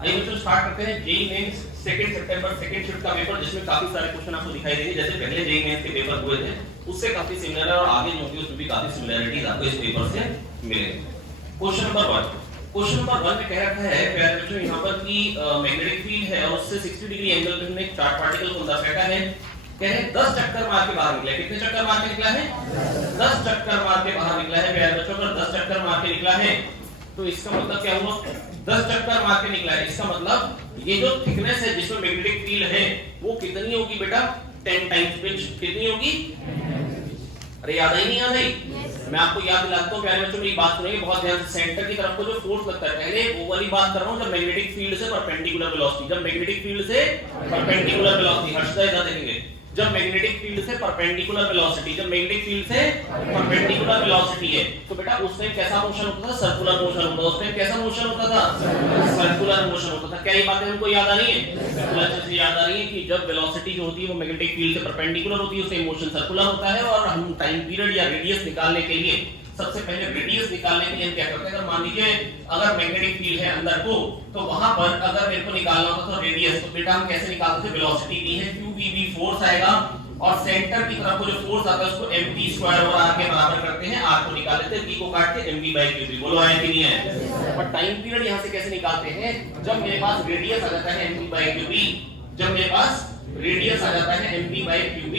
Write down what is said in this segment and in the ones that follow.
आइए बच्चों स्टार्ट करते हैं जेईई मेंस सेकंड सितंबर सेकंड शिफ्ट का पेपर, जिसमें काफी सारे क्वेश्चन आपको दिखाई देंगे। जैसे पहले जेईई मेंस के पेपर हुए थे उससे काफी सिमिलर है और आगे जो होंगे उसमें भी काफी सिमिलरिटीज आपको इस पेपर से मिलेंगे। क्वेश्चन नंबर 1 में कह रखा है प्यारे बच्चों यहाँ पर कि मैग्नेटिक फील्ड है और उससे 60 डिग्री एंगल पे हमने एक चार्ज पार्टिकल को अंदर फेंका है। कह रहे 10 चक्कर मार के बाहर निकला है। कितने चक्कर मार के निकला है? 10 चक्कर मार के बाहर निकला है प्यारे बच्चों। अगर 10 चक्कर मार के निकला है तो इसका मतलब क्या हुआ? 10 चक्कर मार के निकला है, इसका मतलब ये जो थिकनेस है जिसमें मैग्नेटिक फील्ड है वो कितनी होगी बेटा? 10 टाइम्स पिच। कितनी होगी? अरे याद आई नहीं याद आई? मैं आपको याद दिलाता हूं प्यारे बच्चों, मेरी बात सुनिए बहुत ध्यान से। सेंटर की तरफ को जो फोर्स लगता है, पहले वो वाली बात कर रहा हूं जब मैग्नेटिक फील्ड से परपेंडिकुलर वेलोसिटी, जब मैग्नेटिक फील्ड से परपेंडिकुलर वेलोसिटी, हर्षदा इधर देखेंगे, जब मैग्नेटिक फील्ड से परपेंडिकुलर वेलोसिटी, जब मैग्नेटिक फील्ड से परपेंडिकुलर वेलोसिटी है तो बेटा उस टाइम कैसा मोशन होता था? सर्कुलर मोशन होता था। उस टाइम कैसा मोशन होता था? सर्कुलर मोशन होता था। क्या ये बातें हमको याद आ रही है? बिल्कुल अच्छे से याद आ रही है कि जब वेलोसिटी जो होती है वो मैग्नेटिक फील्ड से परपेंडिकुलर होती है, उससे मोशन सर्कुलर होता है। और हम टाइम पीरियड या रेडियस निकालने के लिए सबसे पहले रेडियस निकालने के लिए हम क्या करते हैं? अगर मान लीजिए अगर मैग्नेटिक फील्ड है अंदर को, तो वहां पर अगर मेरे को निकालना होता तो रेडियस, तो बेटा हम कैसे निकालते थे? वेलोसिटी दी है qvb फोर्स आएगा और सेंटर की तरफ को जो फोर्स आता है उसको mv² और r के बराबर करते हैं। r को निकाल लेते हैं, v को काट के mv/qb। बोलो आए कि नहीं है? और टाइम पीरियड यहां से कैसे निकालते हैं? जब मेरे पास रेडियस आ जाता है mv/qb, जब मेरे पास रेडियस आ जाता है mv/qb,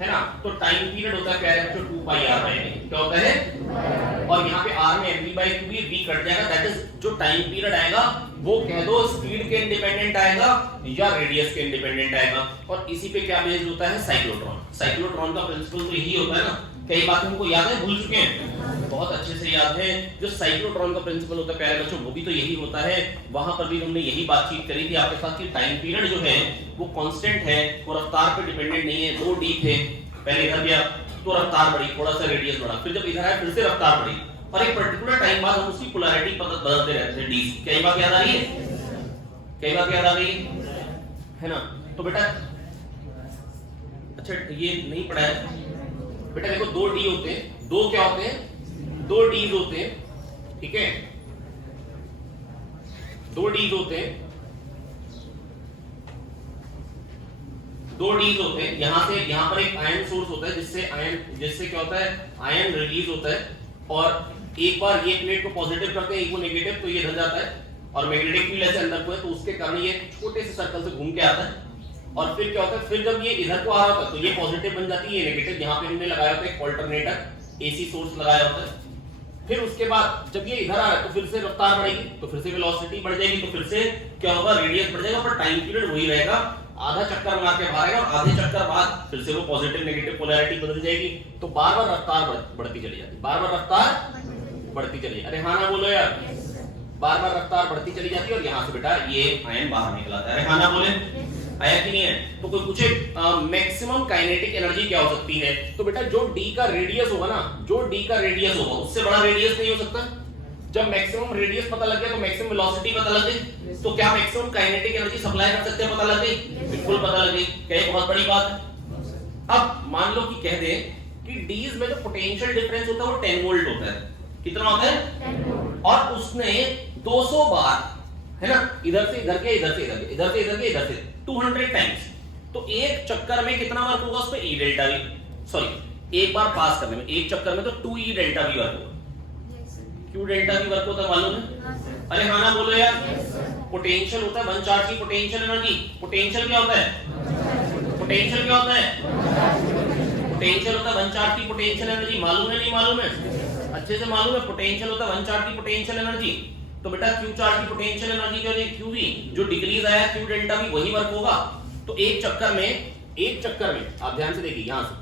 है ना, तो टाइम पीरियड होता है प्यारे बच्चों 2πr/v। क्या होता है? और यहाँ पे r में mv/qb, v कट जाएगा, दैट इज जो टाइम पीरियड आएगा वो कह दो स्पीड के इंडिपेंडेंट आएगा या रेडियस के इंडिपेंडेंट आएगा। और इसी पे क्या बेस्ड होता है? साइक्लोट्रॉन। साइक्लोट्रॉन का प्रिंसिपल तो यही होता है ना। कई बातें हमको याद है, भूल चुके हैं? बहुत अच्छे से याद है। जो साइक्लोट्रॉन का प्रिंसिपल होता है प्यारे बच्चों वो भी तो यही होता है। वहां पर भी हमने यही बातचीत करी थी आपके साथ कि टाइम पीरियड जो है वो कांस्टेंट है, वो रफ्तार पे डिपेंडेंट नहीं है। 2 d थे, पहले इधर गया तो रफ्तार बढ़ी, थोड़ा सा रेडियस बढ़ा, फिर जब इधर आया फिर से रफ्तार बढ़ी और एक पर्टिकुलर टाइम बाद हम उसकी पोलैरिटी बदलते रहते थे, d। क्या बात याद आ रही है? क्या बात याद आ रही है ना? तो बेटा अच्छा ये नहीं पढ़ा है बेटा। देखो 2 d होते हैं, 2 क्या होते हैं? 2 d's होते हैं, ठीक है? 2 d's होते हैं, 2 d's होते हैं। यहां पर एक आयन सोर्स होता है जिससे क्या होता है? आयन रिलीज होता है। और एक बार ये प्लेट को पॉजिटिव करते हैं, एक को नेगेटिव, तो ये इधर जाता है और मैग्नेटिक फील्ड ऐसे अंदर को है तो उसके कारण ये छोटे से सर्कल से घूम के आता है। और फिर क्या होता है? फिर जब ये इधर को आ रहा होता है तो ये पॉजिटिव बन जाती है, ये नेगेटिव। यहाँ पे हमने लगाया होता है एक अल्टरनेटर एसी सोर्स लगाया होता है। फिर उसके बाद जब ये इधर आ रहा है तो फिर से रफ्तार बढ़ेगी, तो फिर से वेलोसिटी बढ़ जाएगी, तो फिर से क्या होगा? रेडियस बढ़ जाएगा, पर टाइम पीरियड वही रहेगा। आधा चक्कर मार के बाहर आएगा और आधे चक्कर बाद फिर से वो पॉजिटिव नेगेटिव पोलैरिटी बदल जाएगी। तो बार-बार रफ्तार बढ़ती चली जाती है, बार-बार रफ्तार बढ़ती चली। अरे हाँ ना बोलो यार, बार-बार रफ्तार बढ़ती चली जाती है और यहाँ से बेटा ये आयन बाहर निकल आता है। अरे हाँ ना बोले? आया कि नहीं है? तो कोई पूछे मैक्सिमम काइनेटिक एनर्जी क्या हो सकती है, तो बेटा जो d का रेडियस होगा ना, जो d का रेडियस होगा उससे बड़ा रेडियस नहीं हो सकता। जब मैक्सिमम रेडियस पता लग गया तो मैक्सिमम वेलोसिटी पता लग गई, तो क्या मैक्सिमम काइनेटिक एनर्जी सप्लाई कर सकते हैं? पता लग गई, बिल्कुल पता लग गई। क्या ये बहुत बड़ी बात है? अब मान लो कि कह दे कि d's में जो पोटेंशियल डिफरेंस होता है वो 10 वोल्ट होता है। कितना होता है? 10 वोल्ट। और उसने 200 बार, है ना, इधर से इधर के, इधर से इधर के, इधर से इधर के, इधर से 200 टाइम्स, तो एक चक्कर में कितना वर्क होगा उस पे? E डेल्टा v, सॉरी एक बार पास करने में, एक चक्कर में तो 2E डेल्टा v वर्क होगा। Q डेल्टा v वर्क होता है मालूम है? अरे हाँ ना बोलो यार। पोटेंशियल होता है 1 चार्ज की पोटेंशियल एनर्जी। पोटेंशियल क्या होता है? पोटेंशियल क्या होता है? पोटेंशियल होता है 1 चार्ज की पोटेंशियल एनर्जी। मालूम है नहीं मालूम है? अच्छे से मालूम है। पोटेंशियल होता है 1 चार्ज की पोटेंशियल एनर्जी। तो बेटा Q चार्ज की पोटेंशियल एनर्जी क्या होगी? qv, जो डिक्रीज आया Q डेल्टा v वही वर्क होगा। तो एक चक्कर में आप ध्यान से देखिए, यहां से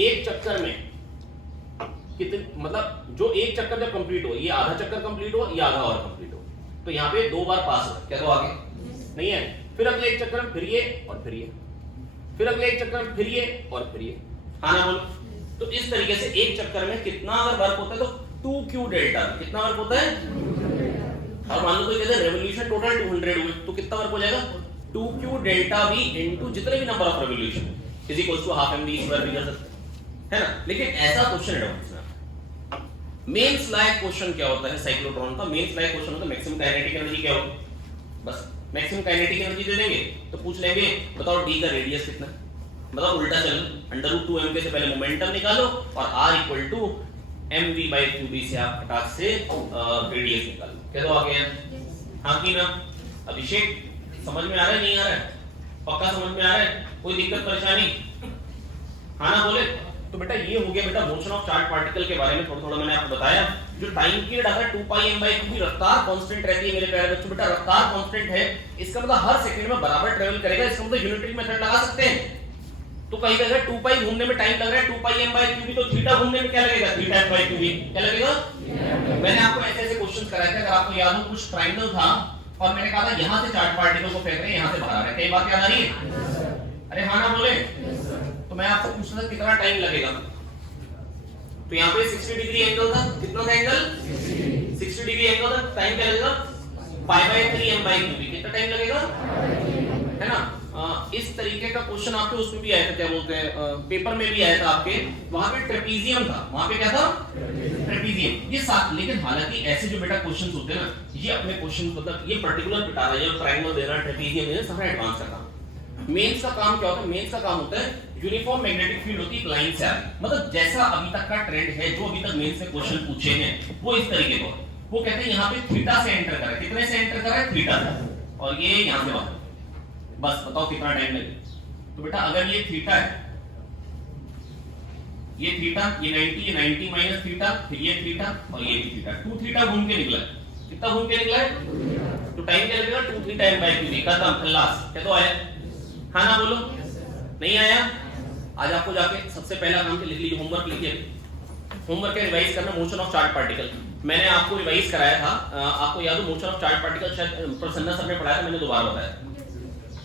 एक चक्कर में कितने, मतलब जो एक चक्कर जब कंप्लीट हो, ये आधा चक्कर कंप्लीट हो, ये आधा और कंप्लीट हो, तो यहाँ पे 2 बार पास हो। क्या तो आगे नहीं है? फिर अगले एक चक्कर में फिर ये और फिर ये, फिर अगले एक चक्कर में फिर ये और फिर ये। हाँ ना बोलो? तो इस तरीके से एक चक्कर में कितना अगर वर्क होता है तो 2Q डेल्टा, कितना वर्क होता है? और मान लो कोई कहते हैं रेवोल्यूशन टोटल 200 हुए तो कितना वर्क हो जाएगा? 2Q डेल्टा v इनटू जितने भी number of revolution is equals to half mv square भी कर सकते हैं ना। लेकिन ऐसा क्वेश्चन है मेंस लायक क्वेश्चन क्या होता है साइक्लोट्रॉन का? मेंस लायक क्वेश्चन होता है मैक्सिमम काइनेटिक एनर्जी क्या होगी, बस मैक्सिमम काइनेटिक एनर्जी दे देंगे तो पूछ लेंगे बताओ डी का रेडियस कितना है, बताओ उल्टा चलो, √2m से पहले मोमेंटम निकालो और r = mv/qb से आप फटाक से रेडियस निकालो। क्या तो आ गया? हाँ कि ना? अभिषेक समझ में आ रहा है नहीं आ रहा है? पक्का समझ में आ रहा है? कोई दिक्कत परेशानी? हाँ ना बोले? तो बेटा ये हो गया बेटा मोशन ऑफ चार्ज पार्टिकल के बारे में थोड़ा थोड़ा मैंने आपको बताया। जो टाइम पीरियड आता है 2πm/q, रफ्तार कांस्टेंट रहती है मेरे प्यारे बच्चों। बेटा रफ्तार कांस्टेंट है, इसका मतलब हर सेकंड में बराबर ट्रेवल करेगा, इसका मतलब यूनिटरी मेथड लगा सकते हैं। तो कहीं अगर 2π घूमने में टाइम लग रहा है 2πm/q, तो थीटा घूमने में क्या लगेगा? θm/q क्या लगेगा? मैंने आपको ऐसे ऐसे क्वेश्चंस कराए थे, अगर आपको याद हो कुछ ट्रायंगल था और मैंने कहा था यहां से चार्ज पार्टिकल को फेंक रहे हैं, यहां से बाहर आ रहे हैं। कई बात याद आ रही है? अरे हाँ ना बोले? तो मैं आपको पूछना था कितना टाइम लगेगा, तो यहाँ पे 60 डिग्री एंगल था, कितना था एंगल? 60 डिग्री एंगल था, टाइम क्या लगेगा? π/3m/q, कितना टाइम लगेगा? है ना? इस तरीके का क्वेश्चन आपके उसमें भी आया था, क्या बोलते हैं पेपर में भी आया था आपके, वहां पे ट्रेपीजियम था, वहां पे क्या था? ट्रेपीजियम। ये साथ, लेकिन हालांकि ऐसे जो बेटा क्वेश्चंस होते हैं ना, ये अपने क्वेश्चन मतलब ये पर्टिकुलर बिटा रहा है, ये ट्रायंगल दे रहा है, ट्रेपीजियम दे रहा है, सारा एडवांस का काम। मेंस का काम क्या होता है? मेंस का काम होता है यूनिफॉर्म मैग्नेटिक फील्ड होती है लाइन से आगे, मतलब जैसा अभी तक का ट्रेंड है, जो अभी तक मेंस में क्वेश्चन पूछे हैं वो इस तरीके का। वो कहते हैं यहाँ पे थीटा से एंटर करें, कितने से एंटर करें? थीटा से, और ये यहाँ से बाहर। बस बताओ कितना टाइम लगेगा? तो बेटा अगर ये थीटा है, ये थीटा, ये 90, ये 90 माइनस थीटा, फिर ये थीटा और ये भी थीटा, 2 थीटा घूम के निकला है। कितना घूम के निकला है? तो टाइम क्या लगेगा? 2 θm/q, खत्म, लास्ट। क्या तो आया? हाँ ना बोलो? नहीं आया? आज आपको जाके सबसे पहला काम लिख लीजिए, होमवर्क लिखिए। होमवर्क है रिवाइज करना मोशन ऑफ चार्ज पार्टिकल। मैंने आपको रिवाइज कराया था, आपको याद हो मोशन ऑफ चार्ज पार्टिकल शायद प्रसन्ना सर ने पढ़ाया था, मैंने दोबारा बताया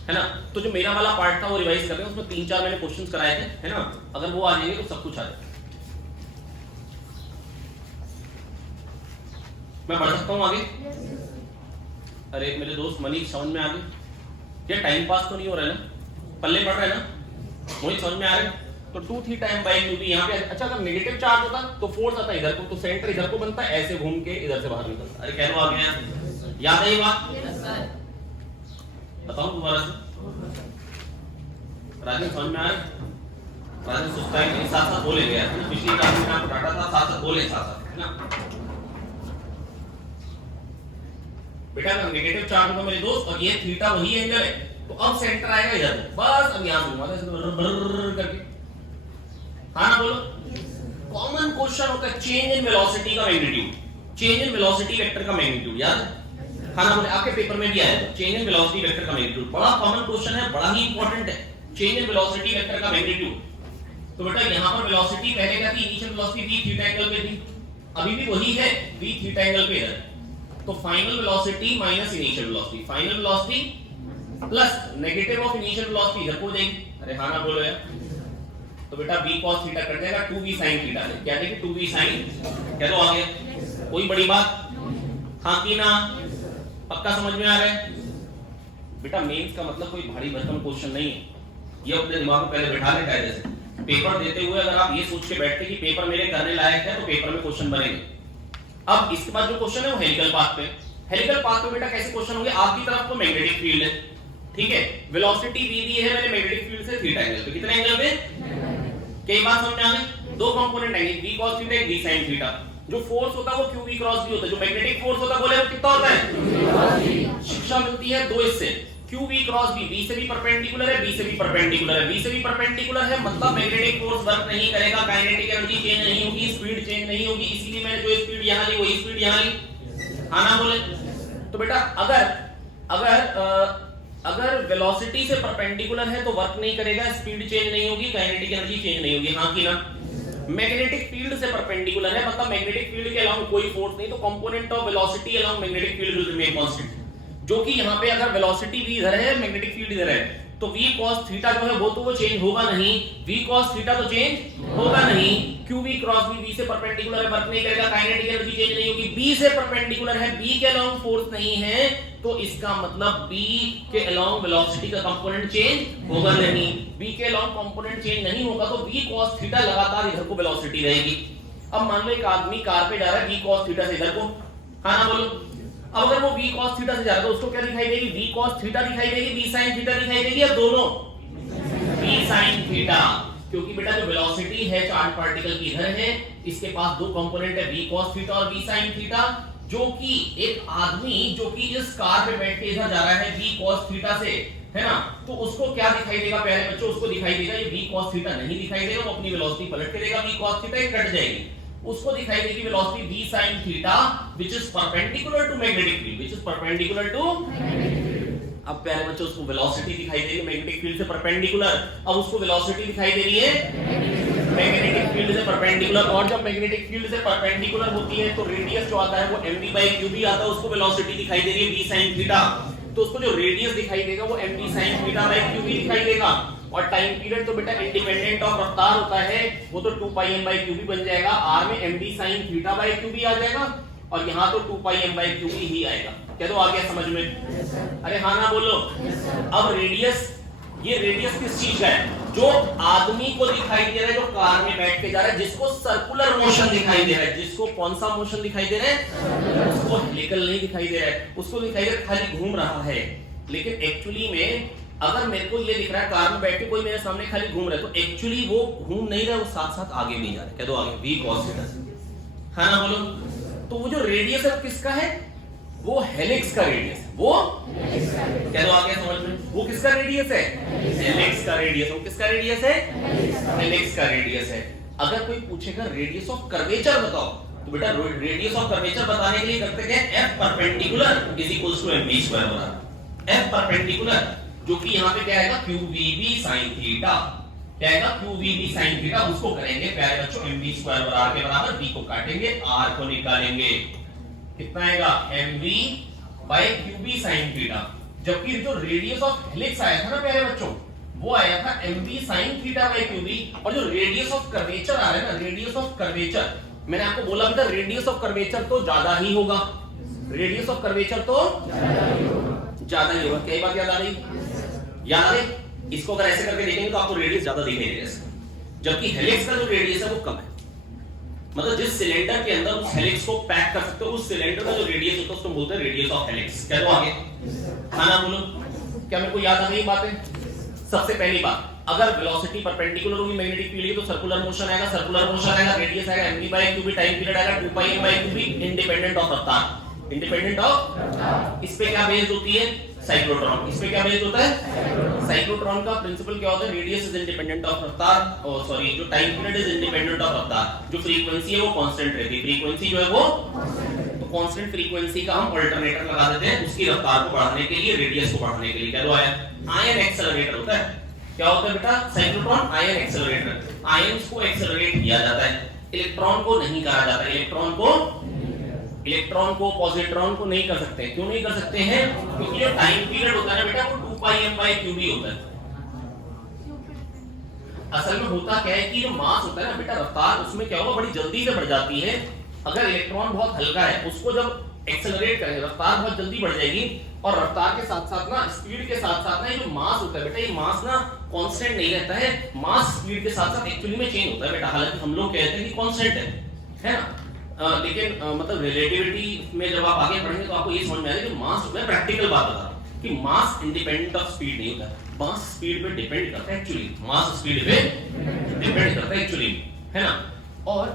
है ना? तो जो मेरा वाला पार्ट था वो रिवाइज कर रहे हैं, उसमें 3-4 मैंने क्वेश्चंस कराए थे, है ना? अगर वो आ जाएंगे तो सब कुछ आ जाएगा। मैं पढ़ सकता हूँ आगे? अरे मेरे दोस्त मनीष समझ में आ गए? ये टाइम पास तो नहीं हो रहा है ना? पल्ले पढ़ रहे हैं ना? वही समझ में आ रहा है? तो 2 θm/q यहाँ पे, अच्छा अगर नेगेटिव चार्ज होता तो फोर्स आता इधर को, तो सेंटर इधर को बनता, ऐसे घूम के इधर से बाहर निकलता। अरे कह लो आ गया? याद है ये बात? बताओ दोबारा से। राजन समझ में आ रहा है? राजन सुस्ता है नहीं, साथ साथ बोलेंगे यार, पिछली क्लास में आपको डाटा था, साथ साथ बोले, साथ साथ, है ना? बेटा अगर नेगेटिव चार्ज होगा मेरे दोस्त और ये थीटा वही एंगल है, तो अब सेंटर आएगा इधर, बस अब यहां घुमा दे करके। हाँ ना बोलो? कॉमन क्वेश्चन होता है चेंज इन वेलोसिटी का magnitude, change in velocity vector का मैग्नीट्यूड, याद है? हाँ ना बोले? आपके पेपर में भी आया था चेंज इन वेलोसिटी वेक्टर का मैग्नीट्यूड, बड़ा कॉमन क्वेश्चन है, बड़ा ही इंपॉर्टेंट है, चेंज इन वेलोसिटी वेक्टर का मैग्नीट्यूड। तो बेटा यहां पर वेलोसिटी पहले क्या थी? Initial velocity v theta angle पे थी, अभी भी वही है v थीटा एंगल पे इधर। तो final velocity minus initial velocity, final velocity plus negative of initial velocity इधर को जाएगी। अरे हाँ ना बोलो यार? तो बेटा v cos थीटा कट जाएगा 2v sin थीटा, क्या देंगे? 2v sin। क्या तो आ गया? कोई बड़ी बात? हाँ कि ना? पक्का समझ में आ रहा है? बेटा मेंस का मतलब कोई भारी भरकम क्वेश्चन नहीं है, ये अपने दिमाग में पहले बैठा लें कायदे से। पेपर देते हुए अगर आप ये सोच के बैठते कि पेपर मेरे करने लायक है तो पेपर में क्वेश्चन बनेंगे। अब इसके बाद जो क्वेश्चन है वो हेलिकल पाथ पे। हेलिकल पाथ पे बेटा कैसे क्वेश्चन होंगे? आपकी तरफ तो मैग्नेटिक फील्ड है, ठीक है, वेलोसिटी v दी है मैंने मैग्नेटिक फील्ड से थीटा एंगल पे, कितने एंगल पे? कई बात समझ में आ गई? दो कंपोनेंट आएंगे, v cos theta, v sin theta. जो फोर्स होता है वो qv क्रॉस v होता है, जो मैग्नेटिक फोर्स होता है बोले वो कितना होता है? शिक्षा मिलती है दो इससे, qv क्रॉस v, v से भी परपेंडिकुलर है, v से भी परपेंडिकुलर है, v से भी परपेंडिकुलर है, मतलब मैग्नेटिक फोर्स वर्क नहीं करेगा, काइनेटिक एनर्जी चेंज नहीं होगी, स्पीड चेंज नहीं होगी, इसीलिए मैंने जो स्पीड यहां ली वही स्पीड यहां ली। हाँ ना बोले? तो बेटा अगर वेलोसिटी से परपेंडिकुलर है तो वर्क नहीं करेगा, स्पीड चेंज नहीं होगी, काइनेटिक एनर्जी चेंज नहीं होगी। हाँ कि ना? मैग्नेटिक फील्ड से परपेंडिकुलर है, मतलब मैग्नेटिक फील्ड के अलाउंग कोई फोर्स नहीं, तो component of velocity along magnetic field will remain constant, जो कि यहां पे अगर वेलोसिटी v इधर है, मैग्नेटिक फील्ड इधर है, तो v cos थीटा जो है वो चेंज होगा नहीं, v cos थीटा तो चेंज होगा नहीं, qv क्रॉस v से परपेंडिकुलर है, वर्क नहीं करेगा, काइनेटिक एनर्जी चेंज नहीं होगी, b से परपेंडिकुलर है, b के अलोंग फोर्स नहीं है, तो इसका मतलब b के अलोंग वेलोसिटी का कंपोनेंट चेंज होगा नहीं, b के अलोंग कंपोनेंट चेंज नहीं होगा तो v cos थीटा लगातार इधर को वेलोसिटी रहेगी। अब मान लो एक आदमी कार पे जा रहा है v cos थीटा से इधर को, हाँ ना बोलो? अब अगर वो v cos थीटा से जा रहा है तो उसको क्या दिखाई देगी, v cos थीटा दिखाई देगी, v sin थीटा दिखाई देगी, या दोनों v sin थीटा, क्योंकि बेटा जो वेलोसिटी है चार्ज पार्टिकल की इधर है, इसके पास दो कंपोनेंट है v cos थीटा और v sin थीटा, जो कि एक आदमी जो कि इस कार पे बैठ के इधर जा रहा है v cos थीटा से, है ना, तो उसको क्या दिखाई देगा प्यारे बच्चों, उसको दिखाई देगा ये v cos थीटा नहीं दिखाई देगा, वो अपनी वेलोसिटी पलट के देगा, v cos थीटा कट जाएगी, उसको दिखाई देगी velocity v sin theta which is perpendicular to magnetic field, which is perpendicular to, अब प्यारे बच्चों उसको वेलोसिटी दिखाई दे रही है मैग्नेटिक फील्ड से परपेंडिकुलर, अब उसको वेलोसिटी दिखाई दे रही है मैग्नेटिक फील्ड से परपेंडिकुलर, और जब मैग्नेटिक फील्ड से परपेंडिकुलर होती है तो रेडियस जो आता है वो mv/qb आता है, उसको वेलोसिटी दिखाई दे रही है v sin थीटा, तो उसको जो रेडियस दिखाई देगा वो mv sin θ/qb दिखाई देगा, और टाइम पीरियड तो बेटा इंडिपेंडेंट ऑफ रफ्तार होता है, वो तो 2πm/qb बन जाएगा, r में mv sin θ/qb आ जाएगा, और यहाँ तो 2πm/qb ही आएगा। क्या तो आ गया समझ में? अरे हाँ ना बोलो। अब रेडियस, ये रेडियस किस चीज का है, जो आदमी को दिखाई दे रहा है जो कार में बैठ के जा रहा है, जिसको सर्कुलर मोशन दिखाई दे रहा है, जिसको कौन सा मोशन दिखाई दे रहा है, उसको हेलिकल नहीं दिखाई दे रहा है, उसको दिखाई दे रहा है खाली घूम रहा है, लेकिन एक्चुअली में अगर मेरे को ये दिख रहा है कार में बैठ के कोई मेरे सामने खाली घूम रहा है, तो एक्चुअली वो घूम नहीं रहा है, वो साथ साथ आगे नहीं जा रहा है। क्या तो आगे v cos थीटा से, हाँ ना बोलो। तो वो जो रेडियस है वो किसका है, वो हेलिक्स का रेडियस है, वो क्या तो आगे समझ में, वो किसका रेडियस है, हेलिक्स का रेडियस, वो किसका रेडियस है, हेलिक्स का रेडियस है। अगर कोई पूछेगा रेडियस ऑफ कर्वेचर बताओ, तो बेटा रेडियस ऑफ कर्वेचर बताने के लिए करते क्या, f perpendicular is equals to mv square बराबर f परपेंडिकुलर, जो कि यहाँ पे क्या आएगा qvb sin थीटा, क्या आएगा qvb sin थीटा, उसको करेंगे प्यारे बच्चों mv स्क्वायर बराबर के बराबर, v को काटेंगे, r को निकालेंगे, कितना आएगा mv/qb sin थीटा, जबकि जो रेडियस ऑफ हेलिक्स आया था ना प्यारे बच्चों, वो आया था mv sin θ/qb, और जो रेडियस ऑफ कर्वेचर आ रहा है ना, रेडियस ऑफ कर्वेचर, मैंने आपको बोला बेटा रेडियस ऑफ कर्वेचर तो ज्यादा ही होगा, रेडियस ऑफ कर्वेचर तो ज्यादा ही होगा। क्या बात याद आ रही, याद आ रही? इसको अगर ऐसे करके देखेंगे तो आपको रेडियस ज्यादा दिखाई देगा, जबकि हेलिक्स का जो रेडियस है वो कम है, मतलब जिस सिलेंडर के अंदर उस हेलिक्स को पैक कर सकते हो, उस सिलेंडर का जो रेडियस होता है उसको बोलते हैं रेडियस ऑफ हेलिक्स। क्या तो आगे खाना बोलो, क्या मेरे को याद आ रही बातें? सबसे पहली बात, अगर वेलोसिटी परपेंडिकुलर होगी मैग्नेटिक फील्ड की तो सर्कुलर मोशन आएगा, सर्कुलर मोशन आएगा, रेडियस आएगा mv/qb, टाइम पीरियड आएगा 2πm/qb, इंडिपेंडेंट ऑफ रफ्तार, इंडिपेंडेंट ऑफ, इस पे क्या बेस्ड होती है, साइक्लोट्रॉन, इस पे क्या बेस्ड होता है, साइक्लोट्रॉन का प्रिंसिपल क्या होता है, रेडियस इज इंडिपेंडेंट ऑफ रफ्तार, और सॉरी जो time period is independent of रफ्तार, जो फ्रीक्वेंसी है वो कांस्टेंट रहती है, फ्रीक्वेंसी जो है वो, तो कांस्टेंट फ्रीक्वेंसी का हम अल्टरनेटर लगा देते हैं उसकी रफ्तार को बढ़ाने के लिए, रेडियस को बढ़ाने के लिए। क्या आया, आयन एक्सेलरेटर होता है, क्या होता है बेटा, साइक्लोट्रॉन आयन एक्सेलरेटर, आयंस को एक्सेलरेट किया जाता है, इलेक्ट्रॉन को नहीं कहा जाता, इलेक्ट्रॉन को पॉजिट्रॉन को नहीं कर सकते, क्यों नहीं कर सकते हैं, क्योंकि जो टाइम पीरियड होता है ना बेटा वो 2πm/qb होता है। असल में होता क्या है कि जो मास होता है ना बेटा, रफ्तार उसमें क्या होगा, बड़ी जल्दी से बढ़ जाती है, अगर इलेक्ट्रॉन बहुत हल्का है उसको जब एक्सेलरेट करें रफ्तार बहुत जल्दी बढ़ जाएगी, और रफ्तार के साथ साथ ना स्पीड के साथ साथ ना ये जो मास होता है बेटा, ये मास ना कांस्टेंट नहीं रहता है, मास स्पीड के साथ साथ एक्चुअली में चेंज होता है बेटा, हालांकि हम लोग कहते हैं कि कांस्टेंट है ना, लेकिन मतलब रिलेटिविटी में जब आप आगे पढ़ेंगे तो आपको ये समझ में आएगा कि मास, मैं प्रैक्टिकल बात बता रहा हूं कि मास इंडिपेंडेंट ऑफ स्पीड नहीं होता, मास स्पीड पे डिपेंड करता है, एक्चुअली मास स्पीड पे डिपेंड करता है एक्चुअली, है ना। और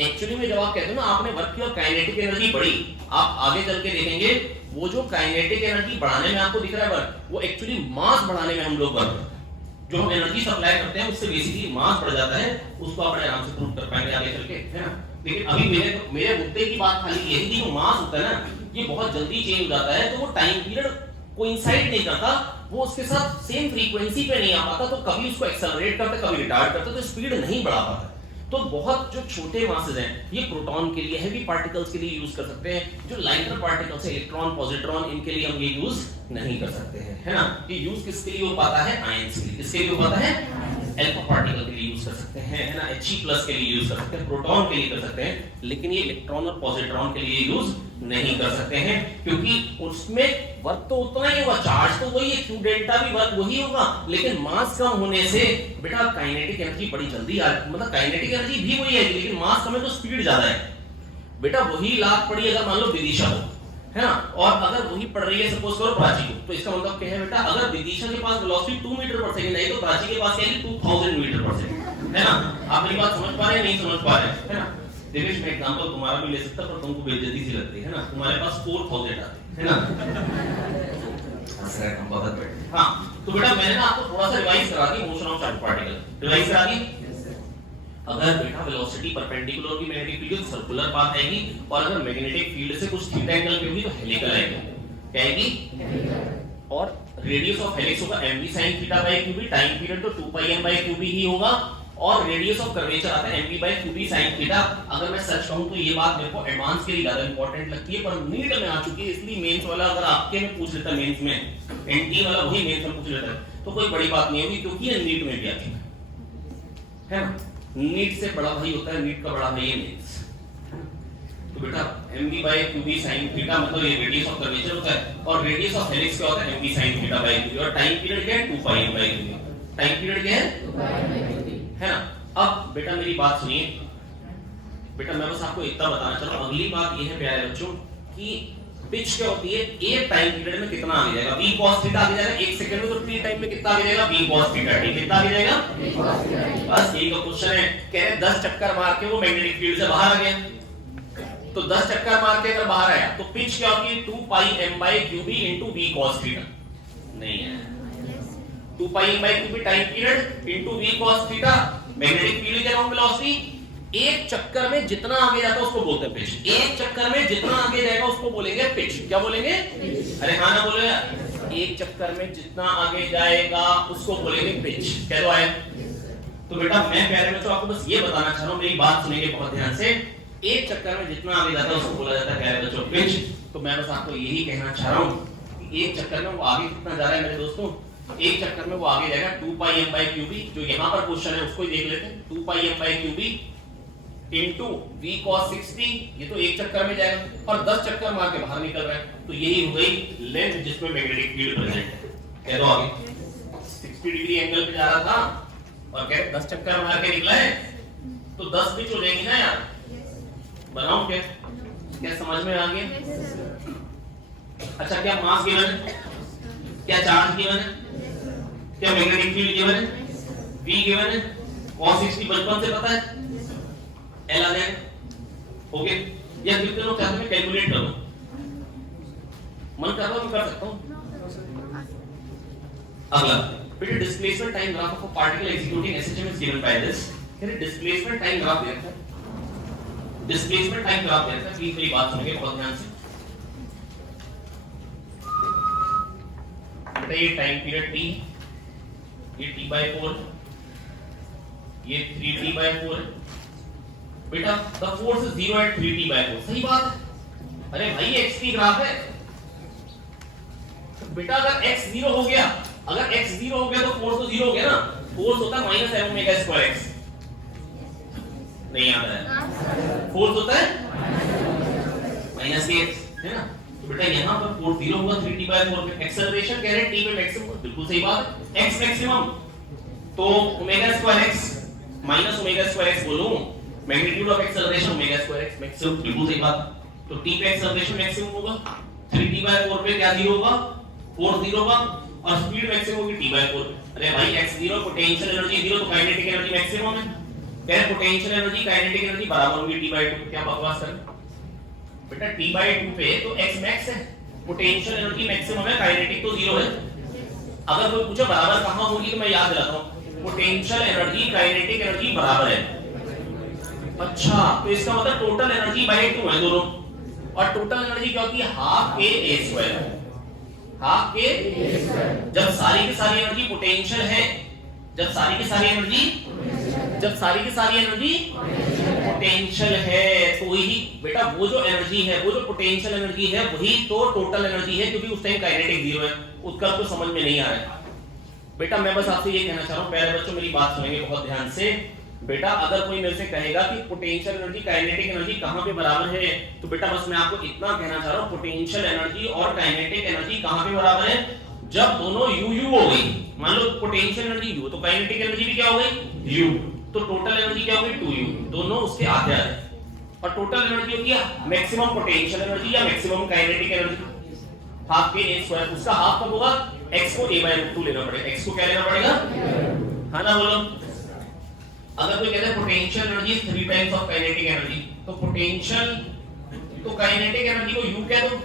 एक्चुअली में जब आप कहते हो ना आपने वर्क की और काइनेटिक एनर्जी बढ़ी, आप आगे चल के देखेंगे वो जो काइनेटिक एनर्जी बढ़ाने में आपको दिख रहा है वर्क, वो एक्चुअली मास बढ़ाने में हम लोग वर्क, जो हम एनर्जी सप्लाई करते हैं उससे बेसिकली मास बढ़ जाता है, उसको आप बड़े आराम से प्रूव कर पाएंगे आगे चल के, है ना। लेकिन अभी मेरे मुद्दे की बात खाली यही थी, जो मास होता है ना ये बहुत जल्दी चेंज हो जाता है, तो वो टाइम पीरियड कोइंसाइड नहीं करता, वो उसके साथ सेम फ्रीक्वेंसी पे नहीं आ पाता, तो कभी उसको एक्सेलरेट करता कभी रिटार्ड करता, तो स्पीड नहीं बढ़ा पाता। तो बहुत जो छोटे मासेस हैं ये प्रोटॉन के लिए, हैवी पार्टिकल्स के लिए यूज कर सकते हैं, जो लाइटर पार्टिकल्स है इलेक्ट्रॉन पॉजिट्रॉन, इनके लिए हम ये यूज नहीं कर सकते हैं, है ना। ये यूज किसके लिए हो पाता है, आयंस के लिए, किसके लिए हो पाता है, अल्फा पार्टिकल के लिए यूज कर सकते हैं, है ना, He+ के लिए यूज कर सकते हैं, प्रोटॉन के लिए कर सकते हैं, लेकिन ये इलेक्ट्रॉन और पॉजिट्रॉन के लिए यूज नहीं कर सकते हैं, क्योंकि उसमें वर्क तो उतना ही होगा, चार्ज तो वही है, Q डेल्टा भी वर्क वही होगा, लेकिन मास कम होने से बेटा काइनेटिक एनर्जी बड़ी जल्दी मतलब काइनेटिक एनर्जी भी वही है, लेकिन मास कम है तो स्पीड ज्यादा है बेटा। वही लात पड़ी अगर मान लो विदिशा हो, है ना। और अगर वही पड़ रही है सपोज करो प्राची को, तो इसका मतलब क्या है बेटा, अगर विदिशा के पास वेलोसिटी 2 मीटर पर सेकंड है तो प्राची के पास क्या है 2000 मीटर पर सेकंड, है ना। आप मेरी बात समझ पा रहे हैं, नहीं समझ पा रहे हैं, है ना। देवेश मैं एग्जांपल तुम्हारा भी ले सकता पर तुमको बेइज्जती सी लगती है ना, तुम्हारे पास 4000 आते है ना। हम बहुत बैठे। हाँ तो बेटा मैंने ना आपको थोड़ा सा रिवाइज करा दी motion of charge particle, revise करा दी। अगर बेटा वेलोसिटी परपेंडिकुलर होगी मैग्नेटिक फील्ड सर्कुलर पाथ आएगी, और अगर मैग्नेटिक फील्ड से कुछ थीटा एंगल पे होगी तो हेलिकल आएगी, क्या आएगी। और रेडियस ऑफ हेलिक्स होगा mv sin theta by qb, time period तो 2 pi m by qb ही होगा, और रेडियस ऑफ कर्वेचर आता है mv by qb sin theta. अगर मैं सच कहूं तो ये बात मेरे को एडवांस के लिए ज्यादा इंपॉर्टेंट लगती है, पर नीट में आ चुकी है, इसलिए मेंस वाला अगर आपके में पूछ लेता मेंस में, एनटी वाला वही मेंस में पूछ लेता तो कोई बड़ी बात नहीं होगी, क्योंकि ये नीट में भी आती है ना। नीट से बड़ा भाई होता है, नीट का बड़ा भाई है मेंस। तो बेटा mv by qb sin theta मतलब ये रेडियस ऑफ कर्वेचर होता है, और रेडियस ऑफ हेलिक्स क्या होता है mv sin theta by qb, और टाइम पीरियड क्या है 2 pi m by qb, time period क्या है 2 pi m by qb, है ना। अब बेटा मेरी बात सुनिए, बेटा मैं बस आपको इतना बताना चाह रहा हूं। अगली बात ये है प्यारे बच्चों कि पिच क्या होती है, एक टाइम पीरियड में कितना आगे जाएगा, v cos थीटा आगे जाएगा 1 सेकंड में, तो t टाइम में कितना आगे जाएगा v cos थीटा t कितना आगे जाएगा v cos थीटा। बस यही का क्वेश्चन है, कह रहे 10 चक्कर मार के वो मैग्नेटिक फील्ड से बाहर आ गया, तो 10 चक्कर मार के अगर बाहर आया तो पिच क्या होगी 2 pi m by qb into v cos theta, नहीं है 2 pi m by qb time period into v cos theta, magnetic field के अराउंड वेलोसिटी। एक चक्कर में जितना आगे जाता है उसको बोलते हैं पिच, एक चक्कर में जितना आगे जाएगा उसको बोलेंगे पिच, क्या बोलेंगे पिच। अरे हाँ ना बोलो यार, एक चक्कर में जितना आगे जाएगा उसको बोलेंगे पिच, कह दो आए। तो बेटा मैं प्यारे बच्चों आपको बस ये बताना चाह रहा हूं, मेरी बात सुनेंगे बहुत ध्यान से, एक चक्कर में जितना आगे जाता है उसको बोला जाता है प्यारे बच्चों पिच। तो मैं बस आपको यही कहना चाह रहा हूं कि एक चक्कर में वो आगे कितना जा रहा है मेरे दोस्तों, एक चक्कर में वो आगे जाएगा 2 pi m by qb, जो यहां पर क्वेश्चन है उसको ही देख लेते हैं, 2 pi m by qb into v cos 60, ये तो एक चक्कर में जाएगा, और 10 चक्कर मार के बाहर निकल रहा है, तो यही हो गई लेंथ जिसमें मैग्नेटिक फील्ड प्रेजेंट है। कह दो आगे 60 डिग्री एंगल पे जा रहा था और कह 10 चक्कर मार के निकला है, तो 10 पिच हो जाएगी ना यार, बनाओ क्या, क्या समझ में आ गया। अच्छा क्या मास गिवन है, क्या चार्ज गिवन है, क्या मैग्नेटिक फील्ड गिवन है, v गिवन है, cos 60 बचपन से पता है, L आ जाएगा, ओके। या कितने लोग चाहते हैं कैलकुलेट करो, मन कर रहा हो तो कर सकता हूं। अगला बेटा displacement time graph of a particle executing SHM is given by this, फिर डिस्प्लेसमेंट टाइम ग्राफ दे रखा है, डिस्प्लेसमेंट टाइम ग्राफ दे रखा है, प्लीज मेरी बात सुनिए बहुत ध्यान से। बेटा ये टाइम पीरियड t, ये t/4, ये 3t/4 है बेटा, the force is 0 eight 3t/4, सही बात है। अरे भाई x की ग्राफ है बेटा, अगर x 0 हो गया, अगर x 0 हो गया तो फोर्स तो 0 हो गया ना, फोर्स होता है -m⁻²x, नहीं याद है, फोर्स होता है -kx, है ना। तो बेटा यहाँ पर फोर्स 0 होगा 3t/4 पे, एक्सेलरेशन कह रहे हैं t पे मैक्सिमम, बिल्कुल सही बात है, x मैक्सिमम तो ω²x -ω²x बोलूं, magnitude of acceleration ω²x maximum, बिल्कुल सही बात। तो t पे एक्सेलरेशन मैक्सिमम होगा, 3t/4 पे क्या 0 होगा, फोर्स 0 होगा, और स्पीड मैक्सिमम होगी t/4। अरे भाई x 0, पोटेंशियल एनर्जी 0, तो काइनेटिक एनर्जी मैक्सिमम है, कह रहे पोटेंशियल एनर्जी काइनेटिक एनर्जी बराबर होगी t/2, क्या बकवास कर बेटा, t/2 पे तो x मैक्स है, पोटेंशियल एनर्जी मैक्सिमम है, काइनेटिक तो 0 है। अगर कोई पूछे बराबर कहां होगी तो मैं याद दिलाता हूं, पोटेंशियल एनर्जी काइनेटिक एनर्जी बराबर है। अच्छा तो इसका मतलब टोटल एनर्जी बाय 2 है दोनों, और टोटल एनर्जी क्या होती है हाफ के a², हाफ के a²। जब सारी की सारी एनर्जी पोटेंशियल है, जब सारी की सारी एनर्जी पोटेंशियल है, तो ही बेटा वो जो एनर्जी है, वो जो पोटेंशियल एनर्जी है वही तो टोटल एनर्जी है, क्योंकि उस टाइम काइनेटिक 0 है, उसका तो समझ में नहीं आ रहा है बेटा। मैं बस आपसे ये कहना चाह रहा हूं, प्यारे बच्चों मेरी बात सुनेंगे बहुत ध्यान से। बेटा अगर कोई मेरे से कहेगा कि पोटेंशियल एनर्जी काइनेटिक एनर्जी कहां पे बराबर है, तो बेटा बस मैं आपको इतना कहना चाह रहा हूं, पोटेंशियल एनर्जी और काइनेटिक एनर्जी कहां पे बराबर है, जब दोनों u हो गई, मान लो पोटेंशियल एनर्जी u, तो काइनेटिक एनर्जी भी क्या हो गई u, तो टोटल एनर्जी क्या हो गई 2u, दोनों उसके आधे आधे, और टोटल एनर्जी होती है मैक्सिमम पोटेंशियल एनर्जी या मैक्सिमम काइनेटिक एनर्जी, हाफ के a स्क्वायर। उसका हाफ कब होगा? x को a/√2 लेना पड़ेगा। x को क्या लेना पड़ेगा? हाँ ना, बोलो। अगर कोई कहता है potential energy 3 times of kinetic energy, तो पोटेंशियल तो काइनेटिक एनर्जी को u कह दो।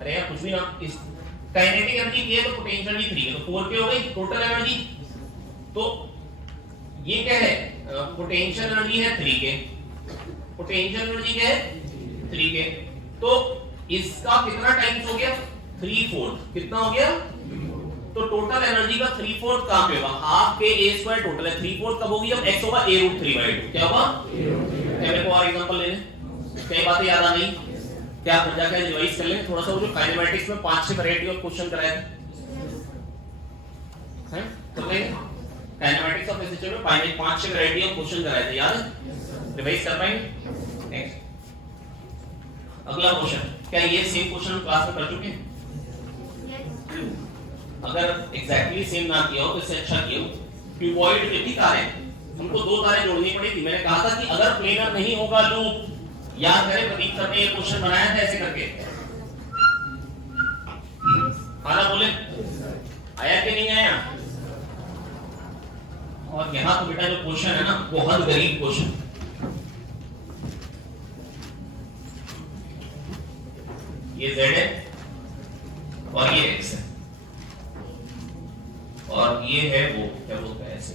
अरे यार कुछ भी ना, इस काइनेटिक एनर्जी k तो पोटेंशियल एनर्जी 3 है, तो 4k हो गई टोटल एनर्जी। तो ये क्या है? पोटेंशियल एनर्जी है 3k, पोटेंशियल एनर्जी क्या है? 3k। तो इसका कितना टाइम्स हो गया? 3/4। कितना हो गया? तो टोटल एनर्जी का 3/4 कहां पे होगा? हाफ के a स्क्वायर टोटल है, 3/4 कब होगी? जब x होगा a√3/2। क्या होगा? मेरे को और एग्जांपल ले लें, कई बातें याद आ गई, क्या कर जाके रिवाइज कर लें थोड़ा सा। वो जो काइनेमैटिक्स में 5-6 वैरायटी ऑफ क्वेश्चन कराए थे, हैं तो लेंगे काइनेमैटिक्स ऑफ सिस्टम में 5-6 वैरायटी ऑफ क्वेश्चन कराए थे, याद है? रिवाइज कर पाएंगे? नेक्स्ट अगला क्वेश्चन, क्या ये सेम क्वेश्चन हम क्लास में कर चुके हैं? अगर एग्जैक्टली सेम ना किया हो तो इससे अच्छा किया हो। क्यूबॉइड कितनी तारें, हमको 2 तारें जोड़नी पड़ी थी। मैंने कहा था कि अगर प्लेनर नहीं होगा लूप, याद करें प्रदीप सर ने ये क्वेश्चन बनाया था ऐसे करके, हाँ ना, बोले आया कि नहीं आया? और यहाँ तो बेटा जो क्वेश्चन है ना, बहुत गरीब क्वेश्चन। ये z है और ये x है, और ये है वो क्या बोलते हैं ऐसे,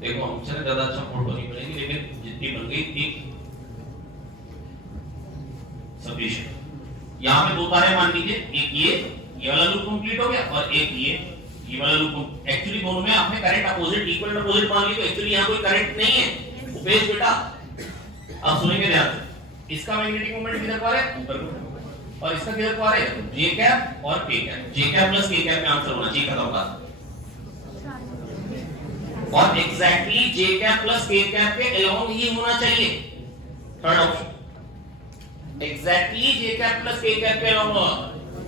देखो हमसे ज्यादा अच्छा फोटो नहीं बनेगी, लेकिन जितनी बन गई थी सफिशिएंट। यहाँ पे 2 तारें मान लीजिए, एक ये वाला लूप कंप्लीट हो गया, और एक ये वाला लूप। एक्चुअली दोनों में आपने करंट अपोजिट इक्वल अपोजिट मान ली, तो एक्चुअली यहाँ कोई करंट नहीं है उपेश बेटा। अब सुनेंगे ध्यान से, इसका मैग्नेटिक मोमेंट किधर को आ रहा है? ऊपर को। और इसका किधर को आ रहा है? जे कैप और के कैप। जे कैप प्लस के कैप में आंसर होना चाहिए, खत्म बात। और एग्जैक्टली जे कैप प्लस के कैप के अलोंग ही होना चाहिए। थर्ड ऑप्शन, एग्जैक्टली जे कैप प्लस के कैप के अलोंग होगा,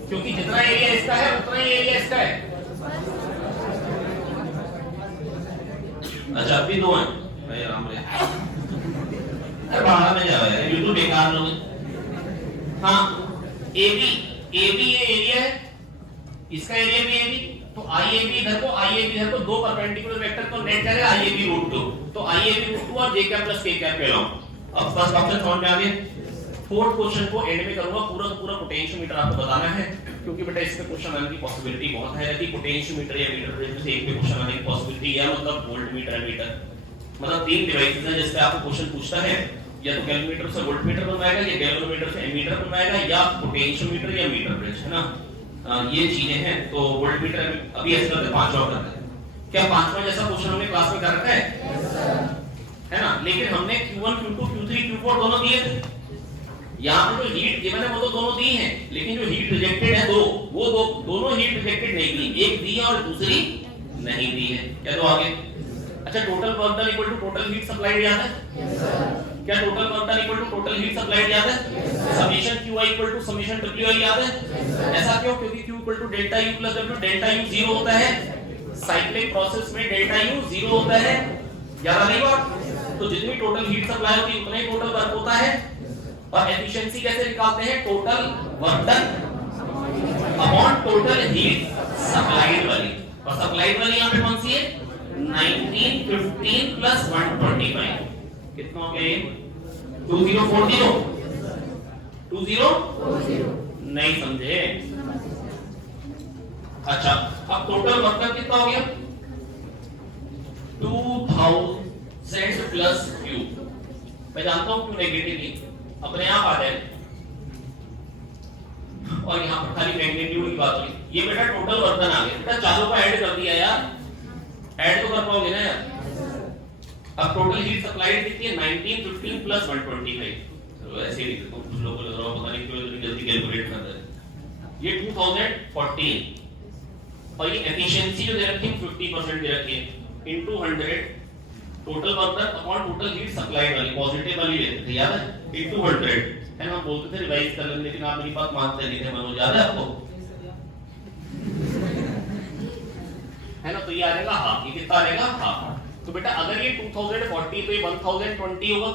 क्योंकि जितना एरिया इसका है उतना ही एरिया इसका है। अच्छा अभी 2 हैं भाई, आराम रे, अरे बाहर में जाओ यार, बिल्कुल बेकार लोग हैं। हाँ AB ये एरिया है, इसका एरिया भी AB, तो IAB इधर को IAB इधर को 2 परपेंडिकुलर वेक्टर को नेट करेगा IAB√2, तो IAB√2 और j cap plus k cap के अलोंग। अब फर्स्ट ऑप्शन समझ में आ गया। फोर्थ क्वेश्चन को एंड में करूंगा, पूरा पोटेंशियोमीटर आपको बताना है, क्योंकि बेटा इसमें क्वेश्चन आने की पॉसिबिलिटी बहुत है। यदि पोटेंशियोमीटर या मीटर ब्रिज से एक भी क्वेश्चन आने की पॉसिबिलिटी है, मतलब वोल्टमीटर एमीटर, मतलब 3 डिवाइसेस हैं जिससे आपको क्वेश्चन पूछता है, या तो कैलकुलेटर से वोल्टमीटर बनवाएगा, या गैल्वेनोमीटर से एमीटर बनवाएगा, या पोटेंशियोमीटर या मीटर ब्रिज, है ना। ये चीजें हैं। तो वोल्टमीटर अभी ऐसे करते 5 और करते हैं। क्या 5वां जैसा क्वेश्चन हमने क्लास में कर रखा है ना, लेकिन हमने Q1 Q2 Q3 Q4 दोनों दिए थे। यहाँ पे जो हीट गिवन है वो तो दोनों दी हैं, लेकिन जो हीट रिजेक्टेड है वो दोनों हीट रिजेक्टेड नहीं दी, एक दी है और दूसरी नहीं दी है। क्या तो आगे? अच्छा total work done equal to total heat supplied याद है? क्या total work done equal to total heat supplied याद है? Summation QI equal to summation WI याद है? ऐसा क्यों? क्योंकि Q equal to delta U plus W, delta U 0 होता है, साइक्लिक प्रोसेस में डेल्टा U 0 होता है, याद आ रही बात? तो जितनी टोटल हीट सप्लाई होती है उतना ही टोटल वर्क होता है। और एफिशिएंसी कैसे निकालते हैं? Total work done upon total heat supplied वाली, और सप्लाइड वाली यहाँ पे कौन सी है? 1915 प्लस 125, कितना हो गया ये? 2040 2040 नहीं समझे? अच्छा अब टोटल वर्क डन कितना हो गया? 2000 प्लस Q। मैं जानता हूं क्यों नेगेटिव ही अपने आप आ जाए, और यहाँ पर खाली मैग्नीट्यूड की बात हुई। ये बेटा टोटल वर्क डन आ गया। बेटा चारों को ऐड कर दिया यार, ऐड तो कर पाओगे ना यार। अब टोटल हीट सप्लाइड कितनी है? 1915 प्लस 125। चलो ऐसे ही लिखो, कुछ लोगों को लग रहा पता नहीं क्यों इतनी जल्दी कैलकुलेट कर रहे हैं। ये 2014 और ये एफिशिएंसी जो दे रखी है 50% दे रखी है into 100 total work done upon total heat supplied वाली पॉजिटिव वाली लेते थे, याद है, इनटू 100 है ना। हम बोलते थे रिवाइज कर लेंगे, लेकिन आप मेरी बात मानते नहीं थे, मनोज, याद है आपको, है ना। तो ये आ जाएगा हाफ, ये कितना आ जाएगा हाफ। तो बेटा अगर ये 2040 तो ये 1020 होगा,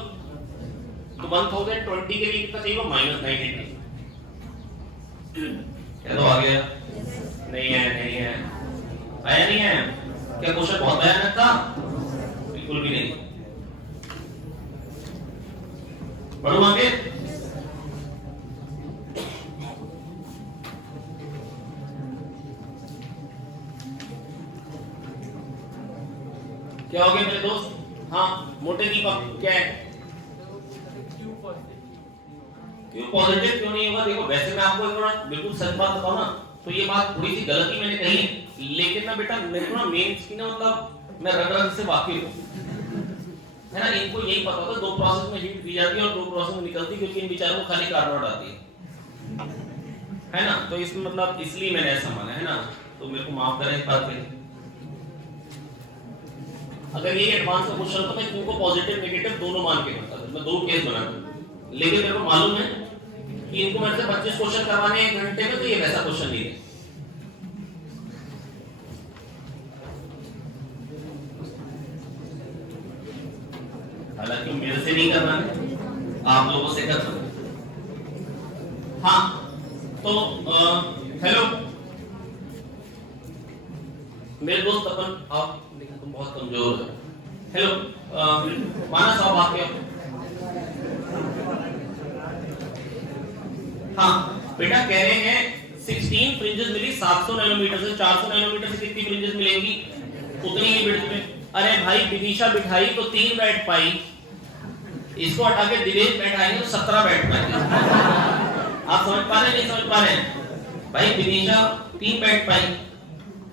तो 1020 के लिए कितना चाहिए होगा -93। क्या तो आ गया? नहीं है, नहीं है, आया नहीं है क्या? क्वेश्चन बहुत भयानक था? बिल्कुल भी नहीं। पढ़ो आगे। क्या हो गया मेरे दोस्त? हाँ मोटे की क्या है? क्यों पॉजिटिव क्यों नहीं होगा? देखो वैसे मैं आपको एक बार बिल्कुल सच बात बताऊं ना, तो ये बात थोड़ी सी गलती मैंने कही है, लेकिन ना बेटा मेरे को ना मेंस की ना मतलब मैं रग से वाकिफ हूं, है ना। इनको यही पता होता है 2 प्रोसेस में हीट दी जाती है और 2 प्रोसेस में निकलती, क्योंकि इन बेचारों को खाली कार्बन आती है ना। तो इसमें मतलब इसलिए मैंने ऐसा माना, है ना। तो मेरे को माफ करें इस बात पे। अगर ये एडवांस का क्वेश्चन तो मैं इनको पॉजिटिव नेगेटिव दोनों मान के करता था, मैं 2 केस बनाता, लेकिन मेरे को मालूम है कि इनको मेरे से 25 क्वेश्चन करवाने 1 घंटे में, तो ये वैसा क्वेश्चन नहीं है। हालांकि मेरे से नहीं करना है, आप लोगों से कर सकते। हाँ तो हेलो मेरे दोस्त अपन, आप लेकिन तुम बहुत कमजोर हो। हेलो मानस साहब आप क्या? हाँ बेटा कह रहे हैं 16 फ्रिंजेस मिली 700 नैनोमीटर से, 400 नैनोमीटर से कितनी फ्रिंजेस मिलेंगी? उतनी ही विड्थ में। अरे भाई विदिशा बिठाई तो 3 बैठ पाई, इसको हटा के दिनेश बैठाएंगे तो 17 बैठ पाएंगे। आप समझ पा रहे नहीं समझ पा रहे हैं? भाई विदिशा 3 बैठ पाई,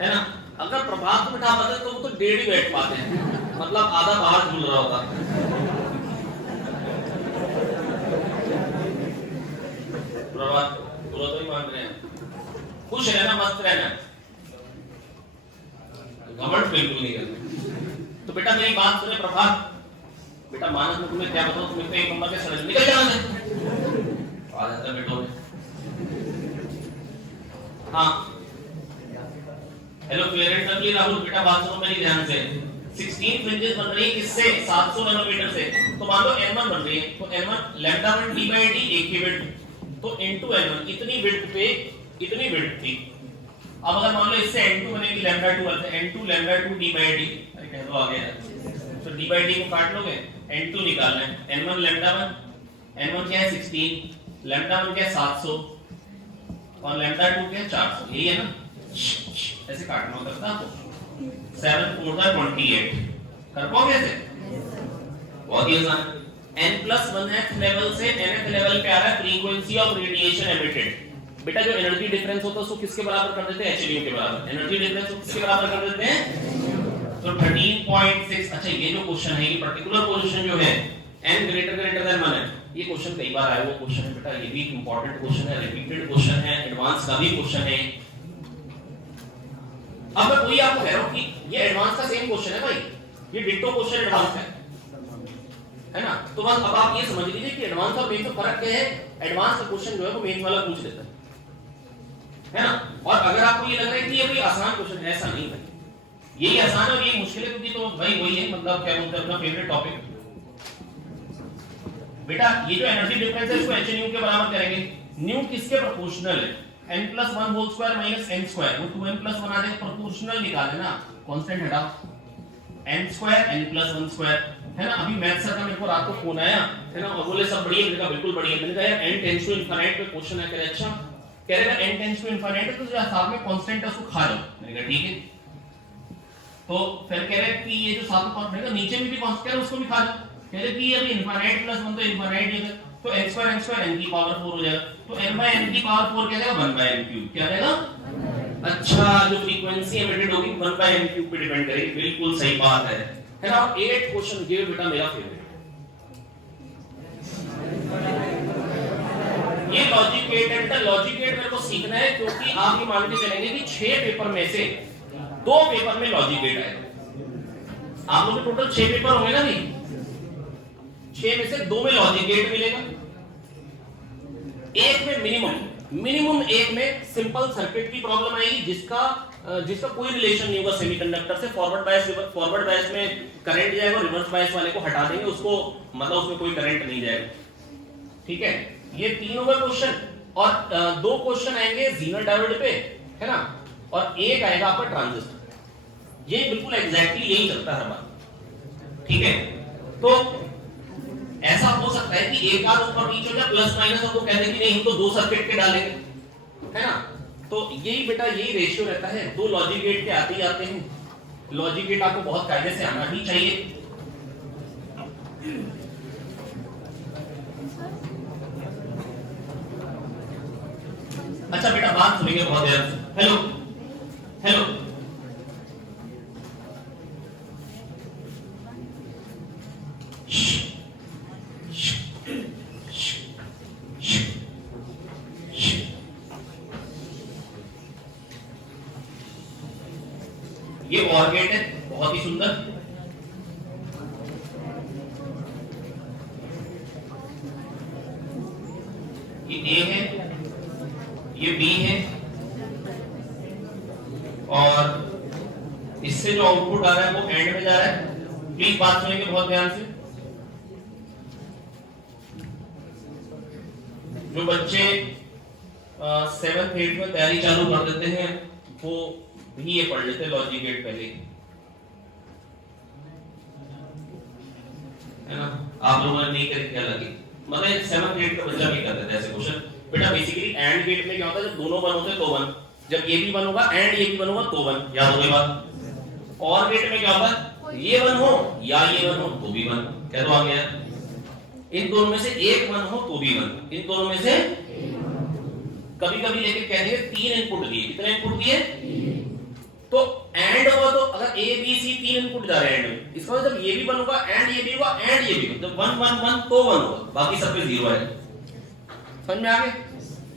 है ना। अगर प्रभात को बिठा पाते तो वो तो 1.5 ही बैठ पाते हैं, मतलब आधा बाहर झूल रहा होता। प्रभात पूरा तो ही मान रहे हैं, खुश रहना, मस्त रहना, घमंड बिल्कुल नहीं करना। तो बेटा मेरी बात सुने प्रभात, बेटा मानस में तुम्हें क्या बताऊं, तुम्हें तो एक नंबर के सड़क निकल जाना है, आ जाता है बेटो। हाँ हेलो क्लियर राहुल, बेटा बात सुनो मेरी ध्यान से। 16 फ्रिंजेस बन रही है किससे? 700 नैनोमीटर से। तो मान लो n1 बन रही है, तो n1 λ1 d/d एक की विड्थ, तो n2 n1 इतनी विड्थ पे इतनी विड्थ थी। अब अगर मान लो इससे n2 बनेगी λ2 अर्थ n2 λ2 d/d, अरे कह दो आ गया, तो d/d को काट लोगे, n2 निकालना है, n1 λ1, n1 क्या है 16, λ1 क्या है 700 और λ2 क्या है 400, यही है ना। ऐसे काटना होता था आपको, 7 4 28 कर पाओगे ऐसे? बहुत ही आसान। n+1th लेवल से nth लेवल पे आ रहा है फ्रीक्वेंसी ऑफ रेडिएशन एमिटेड। बेटा जो एनर्जी डिफरेंस होता है उसको किसके बराबर कर देते हैं? hν के बराबर। एनर्जी डिफरेंस को किसके बराबर कर देते हैं? तो 13.6। अच्छा ये जो क्वेश्चन है, ये पर्टिकुलर पोजीशन जो है n greater than 1 है, ये क्वेश्चन कई बार आया हुआ क्वेश्चन है बेटा, ये भी इंपॉर्टेंट क्वेश्चन है, रिपीटेड क्वेश्चन है, एडवांस का भी क्वेश्चन है। अब मैं कोई आपको कह रहा हूं कि ये एडवांस का सेम क्वेश्चन है भाई, ये डिट्टो क्वेश्चन एडवांस है ना। तो बस अब आप ये समझ लीजिए कि एडवांस और मेंस में फर्क क्या है। एडवांस का क्वेश्चन जो है वो मेंस वाला पूछ लेता है ना। और अगर आपको ये लग रहा है कि ये कोई आसान क्वेश्चन है, ऐसा नहीं भाई, यही आसान है और ये मुश्किल है, क्योंकि तो भाई वही है, मतलब क्या बोलते हैं अपना फेवरेट टॉपिक। बेटा ये जो एनर्जी डिफरेंस है इसको hν के बराबर करेंगे। न्यू किसके प्रोपोर्शनल है? n+1 whole square minus n square, वो 2n+1 आ जाएगा, प्रोपोर्शनल निकाले ना, कांस्टेंट हटाओ, n स्क्वायर n+1 स्क्वायर, है ना। अभी मैथ्स सर का मेरे को रात को फोन आया, है ना, और बोले सब बढ़िया, मैंने कहा बिल्कुल बढ़िया। मैंने कहा यार n टेंड्स टू इनफिनिट पे क्वेश्चन है, कह रहे अच्छा, कह रहे ना n टेंड्स टू इनफिनिट है तो जो साथ में कांस्टेंट है उसको खा लो। मैंने कहा ठीक है। तो फिर कह रहे कि ये जो साथ में कांस्टेंट है नीचे में भी कांस्टेंट है उसको भी खा लो। कह रहे कि अभी इनफिनिट प्लस 1 तो इनफिनिट ही है, तो n² n की पावर 4 हो जाएगा, तो n/n की पावर 4 क्या जाएगा 1/n³ क्या जाएगा। अच्छा जो फ्रीक्वेंसी एमिटेड होगी 1/n³ पे डिपेंड करेगी, बिल्कुल सही बात है ना। 8 क्वेश्चन ये बेटा मेरा फेवरेट, ये लॉजिक गेट है बेटा। लॉजिक गेट मेरे को सीखना है क्योंकि आप ये मान के चलेंगे कि 6 पेपर में से 2 पेपर में लॉजिक गेट आएगा। आप लोग के टोटल 6 पेपर होंगे ना भाई, 6 में से 2 में लॉजिक गेट मिलेगा, एक में मिनिमम एक में सिंपल सर्किट की प्रॉब्लम आएगी जिसका कोई रिलेशन नहीं होगा सेमीकंडक्टर से। फॉरवर्ड बायस में करंट जाएगा, रिवर्स बायस वाले को हटा देंगे, उसको मतलब उसमें कोई करंट नहीं जाएगा। ठीक है, ये 3 होगा क्वेश्चन, और 2 क्वेश्चन आएंगे जीनर डायोड पे, है ना, और एक आएगा आपका ट्रांजिस्टर। ये बिल्कुल एग्जैक्टली यही चलता है हर बार। ठीक है, तो ऐसा हो सकता है कि एक आध ऊपर नीचे हो जाए प्लस माइनस, और वो कहते हैं कि नहीं हम तो 2 सर्किट के डालेंगे, है ना। तो यही बेटा यही रेशियो रहता है, 2 लॉजिक गेट के आते ही आते हैं। लॉजिक गेट आपको बहुत कायदे से आना ही चाहिए। अच्छा बेटा बात सुनेंगे बहुत ध्यान से। हेलो हेलो, ये OR गेट है, बहुत ही सुंदर। ये A है, ये B है, और इससे जो आउटपुट आ रहा है वो एंड में जा रहा है। प्लीज बात सुनेंगे बहुत ध्यान से। जो बच्चे 7th 8th में तैयारी चालू कर देते हैं वो भी ये पढ़ लेते हैं लॉजिक गेट पहले, है ना। आप लोगों ने नहीं करे क्या लगी, मतलब 7th 8th का बच्चा नहीं करता ऐसे क्वेश्चन। बेटा बेसिकली एंड गेट में क्या होता है, जब दोनों 1 होते हैं तो 1, जब ये भी 1 होगा एंड ये भी 1 होगा तो 1, याद होगी बात। और गेट में क्या होता है, ये 1 हो या ये 1 हो तो भी 1, क्या तो आ गया। इन दोनों में से एक 1 हो तो भी 1, इन दोनों में से कभी कभी लेके कह देंगे 3 इनपुट दिए, कितने इनपुट दिए, तो एंड होगा तो अगर ए बी सी 3 इनपुट जा रहे हैं एंड में, इसका मतलब जब ये भी 1 होगा एंड ये भी होगा एंड ये भी होगा, जब 1 1 1 तो 1 होगा, बाकी सब पे 0 है। समझ में आ गया,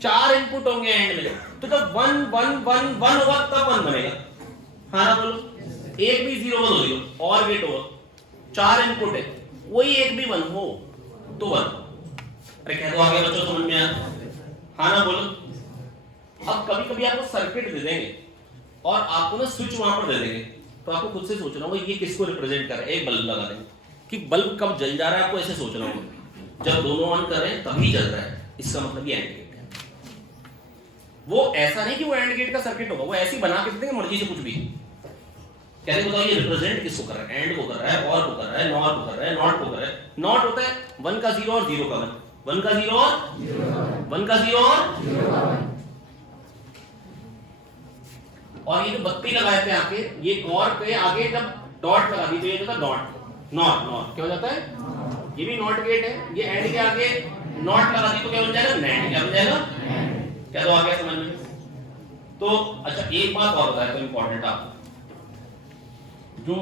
4 इनपुट होंगे एंड में, तो जब 1 1 1 1 होगा तब 1 बनेगा। हाँ ना बोलो, एक भी 0 हो तो 0, और गेट होगा 4 इनपुट है, वही एक भी 1 हो तो 1। अरे क्या तो आगे बच्चों समझ में आया, हाँ ना बोलो। अब कभी कभी आपको सर्किट दे देंगे और आपको ना स्विच वहां पर दे देंगे, तो आपको खुद से सोचना होगा ये किसको रिप्रेजेंट कर रहा है। एक बल्ब लगा देंगे कि बल्ब कब जल जा रहा है, आपको ऐसे सोचना होगा, जब दोनों ऑन कर रहे हैं तभी जल रहा है, इसका मतलब ये एंड गेट है। वो ऐसा नहीं कि वो एंड गेट का सर्किट होगा, वो ऐसे ही बना के दे देंगे मर्जी से कुछ भी, कहते बताओ ये रिप्रेजेंट किसको कर रहा है, एंड को कर रहा है, और को कर रहा है, नॉट को कर रहा है, नॉट को कर रहा है। नॉट होता है 1 का 0 और 0 का 1, 1 का 0 और 1 का 0 और ये जो बत्ती लगाए थे आके, ये और पे आगे जब डॉट लगा दी तो ये होता है डॉट, नॉट नॉट क्या हो जाता है, ये भी नॉट गेट है। ये एंड के आगे नॉट लगा दी तो क्या बन जाएगा, नैंड, क्या बन जाएगा, क्या तो आ गया समझ में। तो अच्छा एक बात और बताया तो इंपॉर्टेंट आपको, जो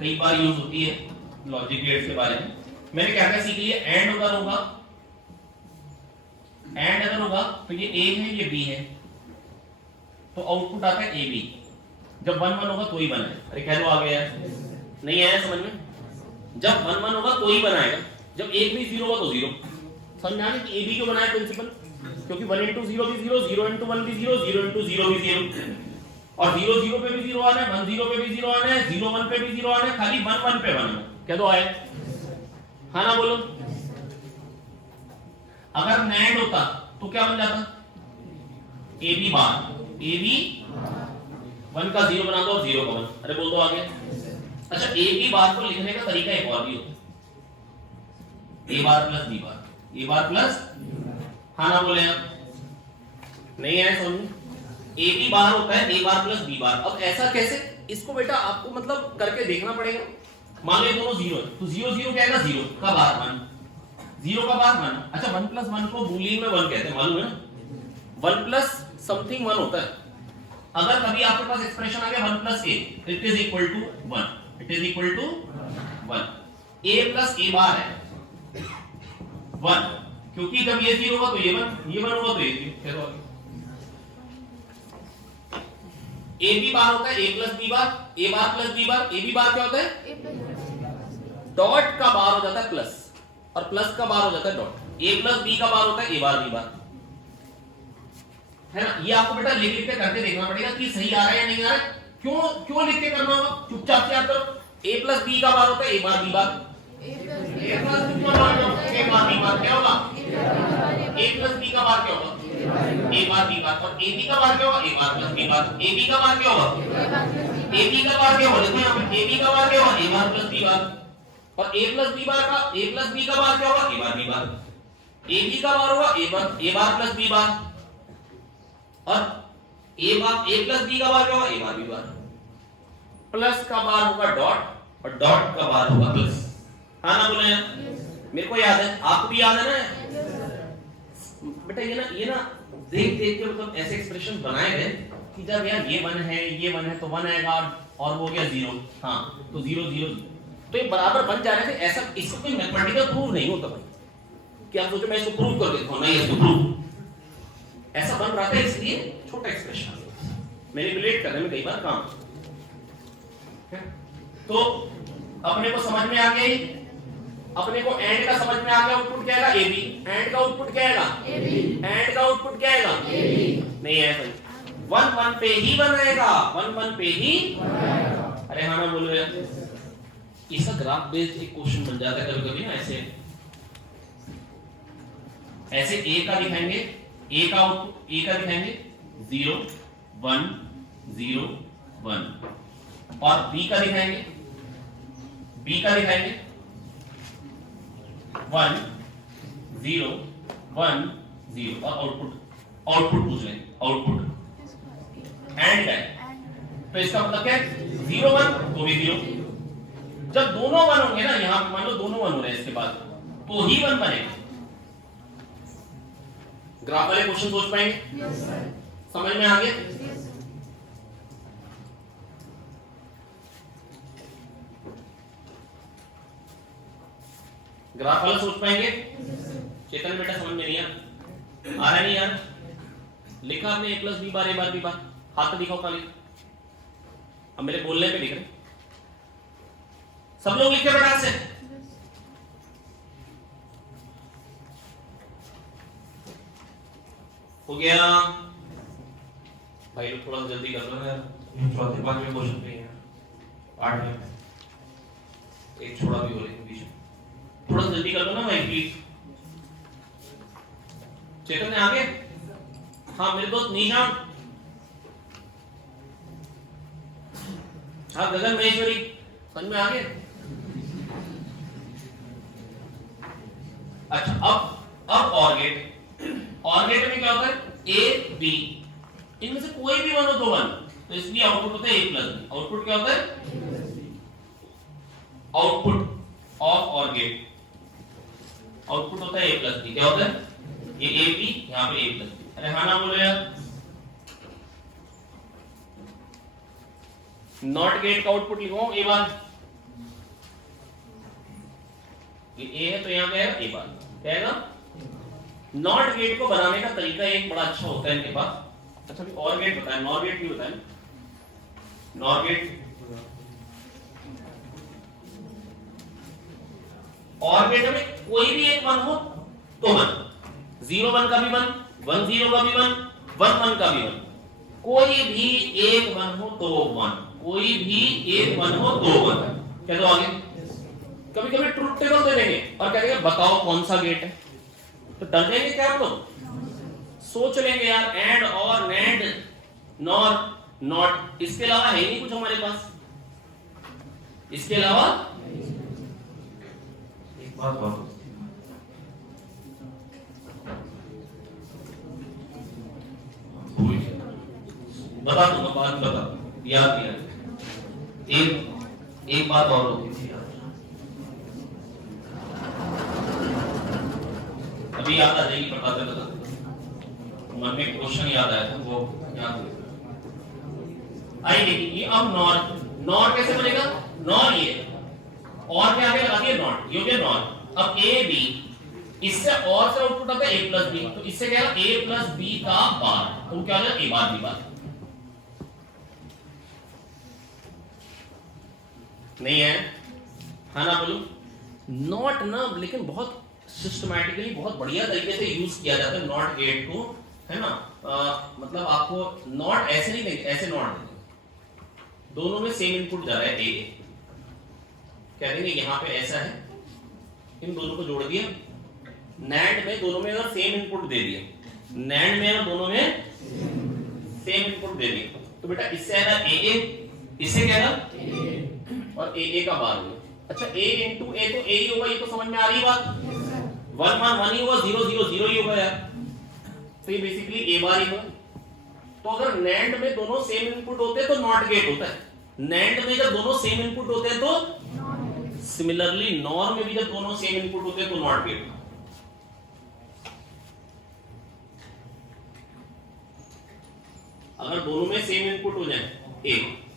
कई बार यूज होती है लॉजिक गेट्स के बारे में, मैंने क्या क्या सीख लिया। एंड अगर होगा, एंड अगर होगा तो ये ए है ये बी है, तो आउटपुट आता है ए बी। जब 1 1 होगा तो ही 1 है। अरे कह लो आ गया, नहीं आया समझ में। जब 1 1 होगा तो ही 1 आएगा, जब एक भी 0 होगा तो 0। समझ में आ गया कि ए बी क्यों बनाया प्रिंसिपल, क्योंकि 1 into 0 भी 0, 0 into 1 भी 0, 0 into 0 भी 0, और 0 0 पे भी 0 आना है, 1 0 पे भी 0 आना है, 0 1 पे भी 0 आना है, खाली 1 1 पे 1 आना है। क्या तो आए, हाँ ना बोलो। अगर नैंड होता तो क्या बन जाता, ए बी बार, ए बी 1 का 0 बना दो और 0 का 1। अरे बोल दो आगे। अच्छा ए बी बार को लिखने का तरीका एक और भी होता है, ए bar plus B bar, A bar plus, हाँ ना बोले आप, नहीं है समझ। ए बी बार होता है ए बार प्लस बी बार। अब ऐसा कैसे, इसको बेटा आपको मतलब करके देखना पड़ेगा। मान लो दोनों 0 है तो 0 0 क्या है, 0 का बार 1, 0 का बार 1। अच्छा 1 प्लस 1 को बूलियन में 1 कहते हैं, मालूम है ना, 1 प्लस समथिंग 1 होता है। अगर कभी आपके पास एक्सप्रेशन आ गया 1 plus A, it is equal to 1, it is equal to 1। A plus A bar है 1, क्योंकि जब ये 0 होगा तो ये 1 होगा तो ये 0। चलो आगे। ए बी बार होता है A plus B bar, A bar plus B bar. A B bar क्या होता है? डॉट का बार हो जाता है प्लस, और प्लस का बार हो जाता है डॉट। ए प्लस बी का बार होता है ए बार बी बार, है ना? ये आपको बेटा लिख लिख के करके देखना पड़ेगा कि सही आ रहा है या नहीं आ रहा है। क्यों लिख के करना होगा? चुपचाप से याद करो। ए प्लस बी का बार होता है ए बार बी बार, ए प्लस बी का बार ए बार बी बार क्या होगा? ए प्लस बी का बार क्या होगा? A bar B bar. और ए बी का बार क्या होगा? A bar plus B bar. A B का बार क्या होगा? ए बी का बार क्या होगा? देखो यहाँ पे ए बी का बार क्या होगा? A bar plus B bar. और ए प्लस बी बार का ए प्लस बी का बार क्या होगा? A bar B bar. A B का बार होगा A bar plus B bar, और ए प्लस बी का बार क्या होगा? A bar B bar. Plus का बार होगा डॉट, और डॉट का बार होगा प्लस। हाँ ना बोले? मेरे को याद है, आपको भी याद है ना बेटा? ये ना देख के मतलब ऐसे एक्सप्रेशन बनाए गए कि जब यार ये 1 है ये 1 है तो 1 आएगा, और वो गया 0। हाँ तो 0 0 तो ये बराबर बन जा रहे थे। ऐसा इसको कोई मैथमेटिकल प्रूफ नहीं होता भाई कि आप सोचो मैं इसको प्रूव कर देता हूं, नहीं इसको प्रूफ ऐसा बन रहा था, इसलिए छोटा एक्सप्रेशन मैनिपुलेट करने में कई बार काम। तो अपने को समझ में आ गई, अपने को एंड का समझ में आ गया। आउटपुट क्या आएगा? A B. एंड का आउटपुट क्या आएगा? A B. एंड का आउटपुट क्या आएगा? A B. नहीं है भाई, 1 1 पे ही 1 आएगा, 1 1 पे ही 1 आएगा। अरे हाँ ना बोलो यार, इसका ग्राफ बेस्ड एक क्वेश्चन बन जाता है कभी-कभी ना। ऐसे ए का दिखाएंगे, ए का आउटपुट ए का दिखाएंगे 0 1 0 1, और बी का दिखाएंगे 1 0 1 0, और आउटपुट पूछ लेंगे। आउटपुट एंड है तो इसका मतलब क्या है? 0 1 तो भी 0। जब दोनों 1 होंगे ना, यहां मान लो दोनों 1 हो रहे हैं इसके बाद, तो ही 1 बनेगा। ग्राफ वाले क्वेश्चन सोच पाएंगे? Yes sir. समझ में आ गया? यस। ग्राफ वाला सोच पाएंगे? चेतन बेटा समझ में नहीं आ रहा? नहीं यार, लिखा आपने ए plus B bar A bar B बार, हाथ पे दिखाओ खाली। अब मेरे बोलने पे लिख रहे सब लोग, लिखे बेटा से। हो गया भाई, लोग थोड़ा जल्दी कर लो यार, चौथे 5वें क्वेश्चन पे हैं, 8वें एक छोड़ा भी हो लेकिन बीच में, थोड़ा जल्दी कर लो ना भाई प्लीज। चेतन ने आगे? हाँ मेरे दोस्त निशान, हाँ गगन महेश्वरी, समझ में आ गए? अच्छा अब और गेट में क्या होता है? ए बी, इनमें से कोई भी 1 हो तो 1, तो इसलिए आउटपुट होता है ए प्लस बी। आउटपुट क्या होता है? आउटपुट ऑफ और गेट आउटपुट होता है ए प्लस बी। क्या होता है? ये ए बी, यहाँ पे ए प्लस बी। अरे हाँ ना बोलो यार। नॉट गेट का आउटपुट लिखो ए बार, ये ए है तो यहाँ पे है ए बार, क्या है ना? नॉट गेट को बनाने का तरीका एक बड़ा अच्छा होता है इनके पास। अच्छा और गेट बताएं, नॉर गेट नहीं बताएं। नॉर गेट, और गेट में कोई भी एक 1 हो तो 1, 0 1 का भी 1, 1 0 का भी 1, 1 1 का भी 1, कोई भी एक 1 हो तो 1, कोई भी एक 1 हो तो 1। क्या तो आगे कभी कभी ट्रुथ टेबल दे देंगे और कहेंगे बताओ कौन सा गेट है, तो डर जाएंगे क्या आप लोग? सोच लेंगे यार, एंड और नेंड नॉर नॉट, इसके अलावा है ही नहीं कुछ हमारे पास, इसके अलावा एक बात और बता दूंगा, बात बता याद किया। एक बात और होती थी अभी याद आ जाएगी, बताते बताते मन में क्वेश्चन याद आया था वो याद आई देखिए। ये अब नॉर कैसे बनेगा? नॉर ये और क्या आगे लगा दिया नॉट, ये हो गया नॉर। अब ए बी इससे और से आउटपुट आता है a प्लस बी, तो इससे क्या है a प्लस बी का बार, तो क्या हो जाएगा a बार बी बार। नहीं है, हाँ ना बोलो। नॉट ना, लेकिन बहुत सिस्टमैटिकली बहुत बढ़िया तरीके से यूज किया जाता है नॉट गेट को, है ना। मतलब आपको नॉट ऐसे नहीं देंगे, ऐसे नॉट देंगे, दोनों में सेम इनपुट जा रहा है ए, क्या देंगे यहाँ पे ऐसा है, इन दोनों को जोड़ दिया, नैंड में दोनों में अगर सेम इनपुट दे दिया, नैंड में दोनों में सेम इनपुट दे दिया, तो बेटा इससे आएगा ए, इससे क्या आएगा और ए का बार होगा। अच्छा a इंटू ए तो a ही होगा, ये तो समझ में आ रही है बात, 1 1 1 ही होगा, 0 0 0 ही होगा यार, तो ये बेसिकली a बार ही होगा। तो अगर NAND में दोनों सेम इनपुट होते हैं तो नॉट गेट होता है, NAND में जब दोनों सेम इनपुट होते हैं तो सिमिलरली NOR में भी जब दोनों सेम इनपुट होते हैं तो नॉट गेट। अगर दोनों में सेम इनपुट हो जाए a,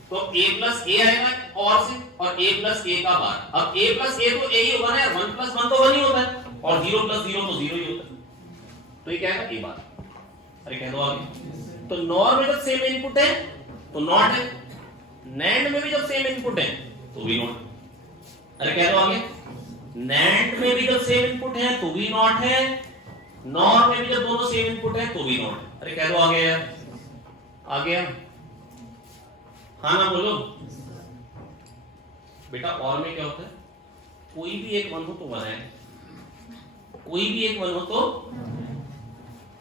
तो a प्लस ए आएगा और से, और a प्लस ए का बार। अब a प्लस ए तो a ही होगा ना यार, 1 प्लस 1 तो 1 ही होता है, और 0 प्लस 0 तो 0 ही होता है, तो ये क्या है a बार। अरे कह दो आगे। तो NOR में जब सेम इनपुट है तो नॉट है, NAND में भी जब सेम इनपुट है तो भी नॉट। अरे कह दो आगे। NAND में भी जब सेम इनपुट है तो भी नॉट है, NOR में भी जब दोनों सेम इनपुट है तो भी नॉट। अरे कह दो आगे यार, आ गया, हाँ ना बोलो बेटा। और में क्या होता है, कोई भी एक वन हो तो वन है, कोई भी एक वन हो तो,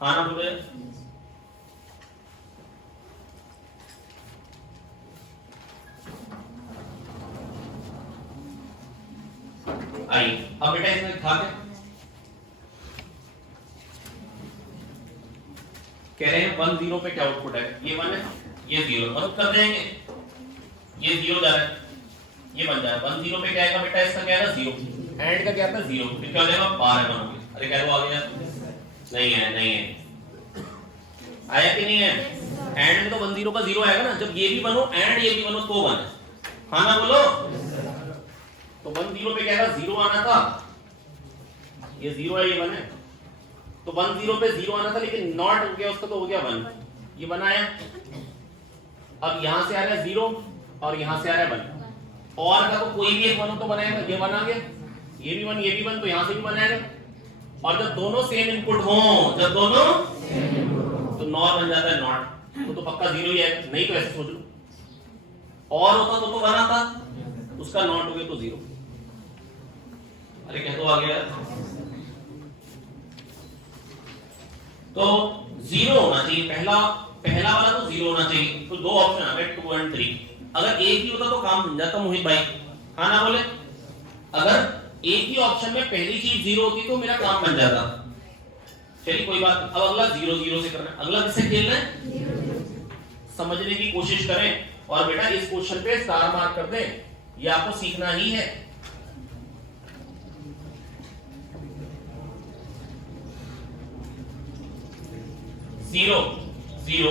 हाँ ना बोलो। आई अब बेटा इसमें था क्या, कह रहे हैं 1 0 पे क्या आउटपुट है, ये 1 है, ये 0, मतलब कर देंगे, ये 0 जा रहा है, ये बन जा रहा है। 1 0 पे क्या आएगा बेटा, इसका क्या है 0, एंड का क्या था 0, फिर क्या हो जाएगा बार है बनोगे। अरे कह दो आ गया, नहीं है, नहीं है, आया कि नहीं है। एंड में तो 1 0 का 0 आएगा ना, जब ये भी बनो एंड ये भी बनो तो 1 है, हाँ ना बोलो। तो 1 0 पे क्या है 0 आना था, ये 0 है, ये 1 है, तो 1 0 पे 0 आना था, लेकिन नॉट हो गया उसका, तो हो गया 1, ये बनाया। अब यहां से आ रहा है 0 और यहां से आ रहा है 1, और का तो कोई भी एक 1 तो बनाएगा, ये 1 आ गया, ये भी 1 ये भी 1, तो यहां से भी बनाएगा। और जब दोनों सेम इनपुट हो, जब दोनों तो नॉट बन जाता है नॉट, तो पक्का 0 ही आएगा, नहीं तो ऐसे सोच लो, और होता तो 1 आता, उसका नॉट हो गया तो 0। अरे क्या तो आ गया, तो 0 होना चाहिए, पहला वाला तो 0 होना चाहिए। तो दो ऑप्शन आ गए 2 और 3, अगर एक ही होता तो काम बन जाता मोहित भाई, हाँ ना बोले। अगर एक ही ऑप्शन में पहली चीज 0 होती तो मेरा काम बन जाता। चलिए कोई बात। अब अगला 0 0 से करना है, अगला किससे खेलना है, समझने की कोशिश करें, और बेटा इस क्वेश्चन पे स्टार मार्क कर दें, ये आपको सीखना ही है। जीरो जीरो,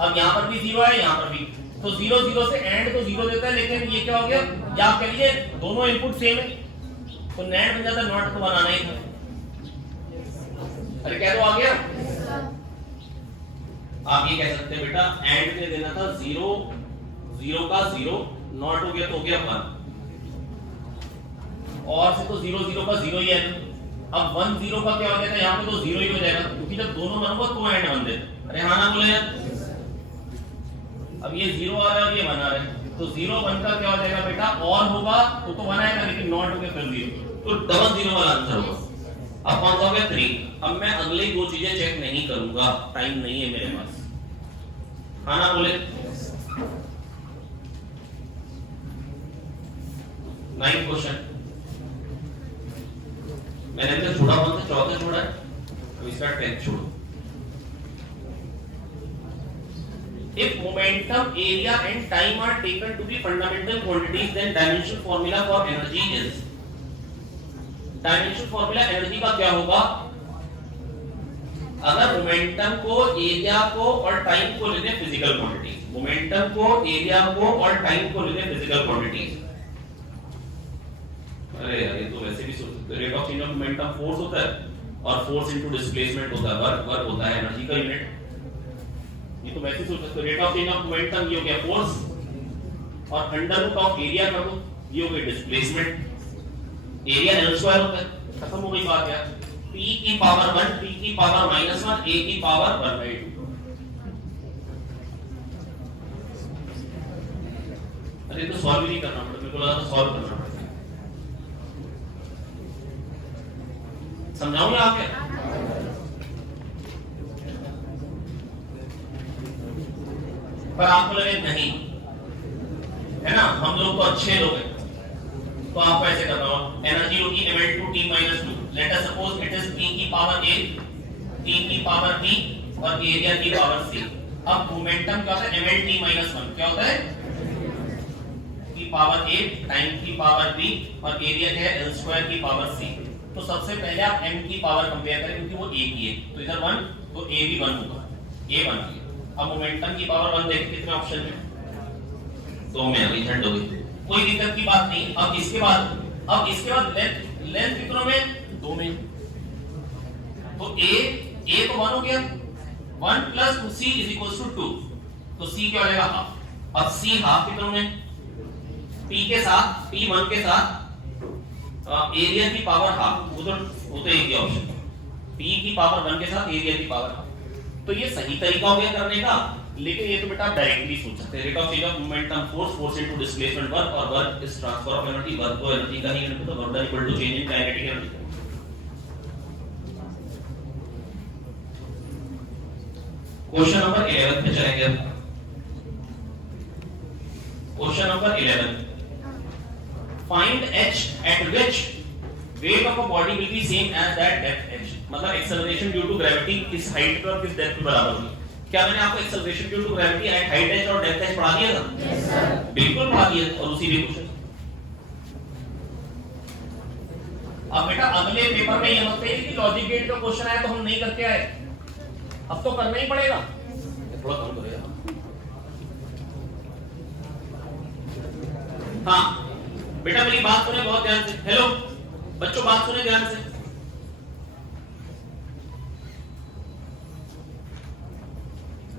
अब यहां पर भी 0 है, यहां पर भी, तो 0 0 से एंड तो 0 देता है, लेकिन ये क्या हो गया, या आप कह लीजिए दोनों इनपुट सेम है तो नैंड बन जाता, नॉट तो बनाना ही था। अरे क्या तो आ गया, आप ये कह सकते हैं बेटा एंड में देना था 0 0 का 0, नॉट हो गया तो हो गया 1, और से तो 0 0 का 0 ही है। अब 1 0 का क्या हो जाएगा, यहाँ पे तो 0 ही हो जाएगा, क्योंकि जब दोनों बन होगा तो एंड बन देते। अरे हाँ ना बोले यार। अब ये 0 आ रहा है और ये 1 आ रहा है, तो 0 1 का क्या हो जाएगा बेटा, और होगा तो 1 आएगा, लेकिन नॉट हो गया फिर 0, तो डबल 0 वाला आंसर होगा। अब कौन सा हो गया 3। अब मैं अगले दो चीजें चेक नहीं करूंगा, टाइम नहीं है मेरे पास, हाँ ना बोले। 9 क्वेश्चन मैंने तो छोड़ा, कौन सा चौथा छोड़ा है, अब इसका 10th छोड़ो। If momentum, area and time are taken to be fundamental quantities, then dimensional formula for energy is, dimensional formula energy का क्या होगा, अगर मोमेंटम को, एरिया को और टाइम को लेते फिजिकल क्वांटिटीज, मोमेंटम को, एरिया को और टाइम को लेते फिजिकल क्वांटिटीज। अरे यार ये तो वैसे भी सोच सकते, rate of change of momentum force होता है, और फोर्स इनटू डिस्प्लेसमेंट होता है वर्क, वर्क होता है एनर्जी का यूनिट। ये तो वैसे सोच सकते हो, rate of change of momentum ये हो गया फोर्स, और अंडर रूट ऑफ एरिया कर दो, ये हो गया डिस्प्लेसमेंट। एरिया एल स्क्वायर होता है, खत्म हो गई बात यार। p की पावर 1, p की पावर -1, a की पावर 1/2। अरे तो सॉल्व ही नहीं करना पड़ता, मेरे को लगा था सॉल्व करना पड़ता। समझाऊं या आप क्या? पर आपको लगे नहीं है ना, हम लोग तो अच्छे लोग हैं, तो आपको ऐसे करना होगा, एनर्जी होगी mL2T-2, let us suppose it is p की पावर a, t की पावर b और एरिया की पावर c। अब मोमेंटम क्या होता है, mLT-1 क्या होता है, की पावर a टाइम की पावर b और एरिया क्या है, L² की पावर c। तो सबसे पहले आप m की पावर कंपेयर करें, क्योंकि वो a की है, तो इधर 1 तो a भी 1 होगा, a 1 है। अब मोमेंटम की पावर 1 देखिए कितने ऑप्शन है, तो में अभी झंड हो गई, कोई दिक्कत की बात नहीं। अब इसके बाद लेंथ कितनों में, 2 में, तो a तो 1 हो गया, 1 plus c is equals to 2, तो c क्या हो जाएगा, हाफ। अब c हाफ कितनों में, p के साथ, p1 के साथ एरिया की पावर हाफ, उधर वो तो एक ही ऑप्शन, p की पावर 1 के साथ एरिया की पावर हाफ। तो ये सही तरीका हो गया करने का, लेकिन ये तो बेटा आप डायरेक्टली सोच सकते हैं, rate of change of momentum force, force into displacement work, और work is transfer of energy, work को एनर्जी का ही यूनिट, तो work equal to change in kinetic energy. Question number 11 पे चलेंगे। क्वेश्चन नंबर 11, फाइंड h at which weight of a body will be same as that depth h, मतलब acceleration due to gravity किस height पर और किस depth पे बराबर होगी। क्या मैंने आपको acceleration due to gravity at height h और डेप्थ h पढ़ा दिया था? यस सर, बिल्कुल पढ़ा दिया, और उसी भी क्वेश्चन। अब बेटा अगले पेपर में ये मत कहिए कि लॉजिक गेट का क्वेश्चन आया तो हम नहीं करके आए, अब तो करना ही पड़ेगा, थोड़ा कम करेगा। हाँ बेटा मेरी बात सुने बहुत ध्यान से, हेलो बच्चों बात सुने ध्यान से।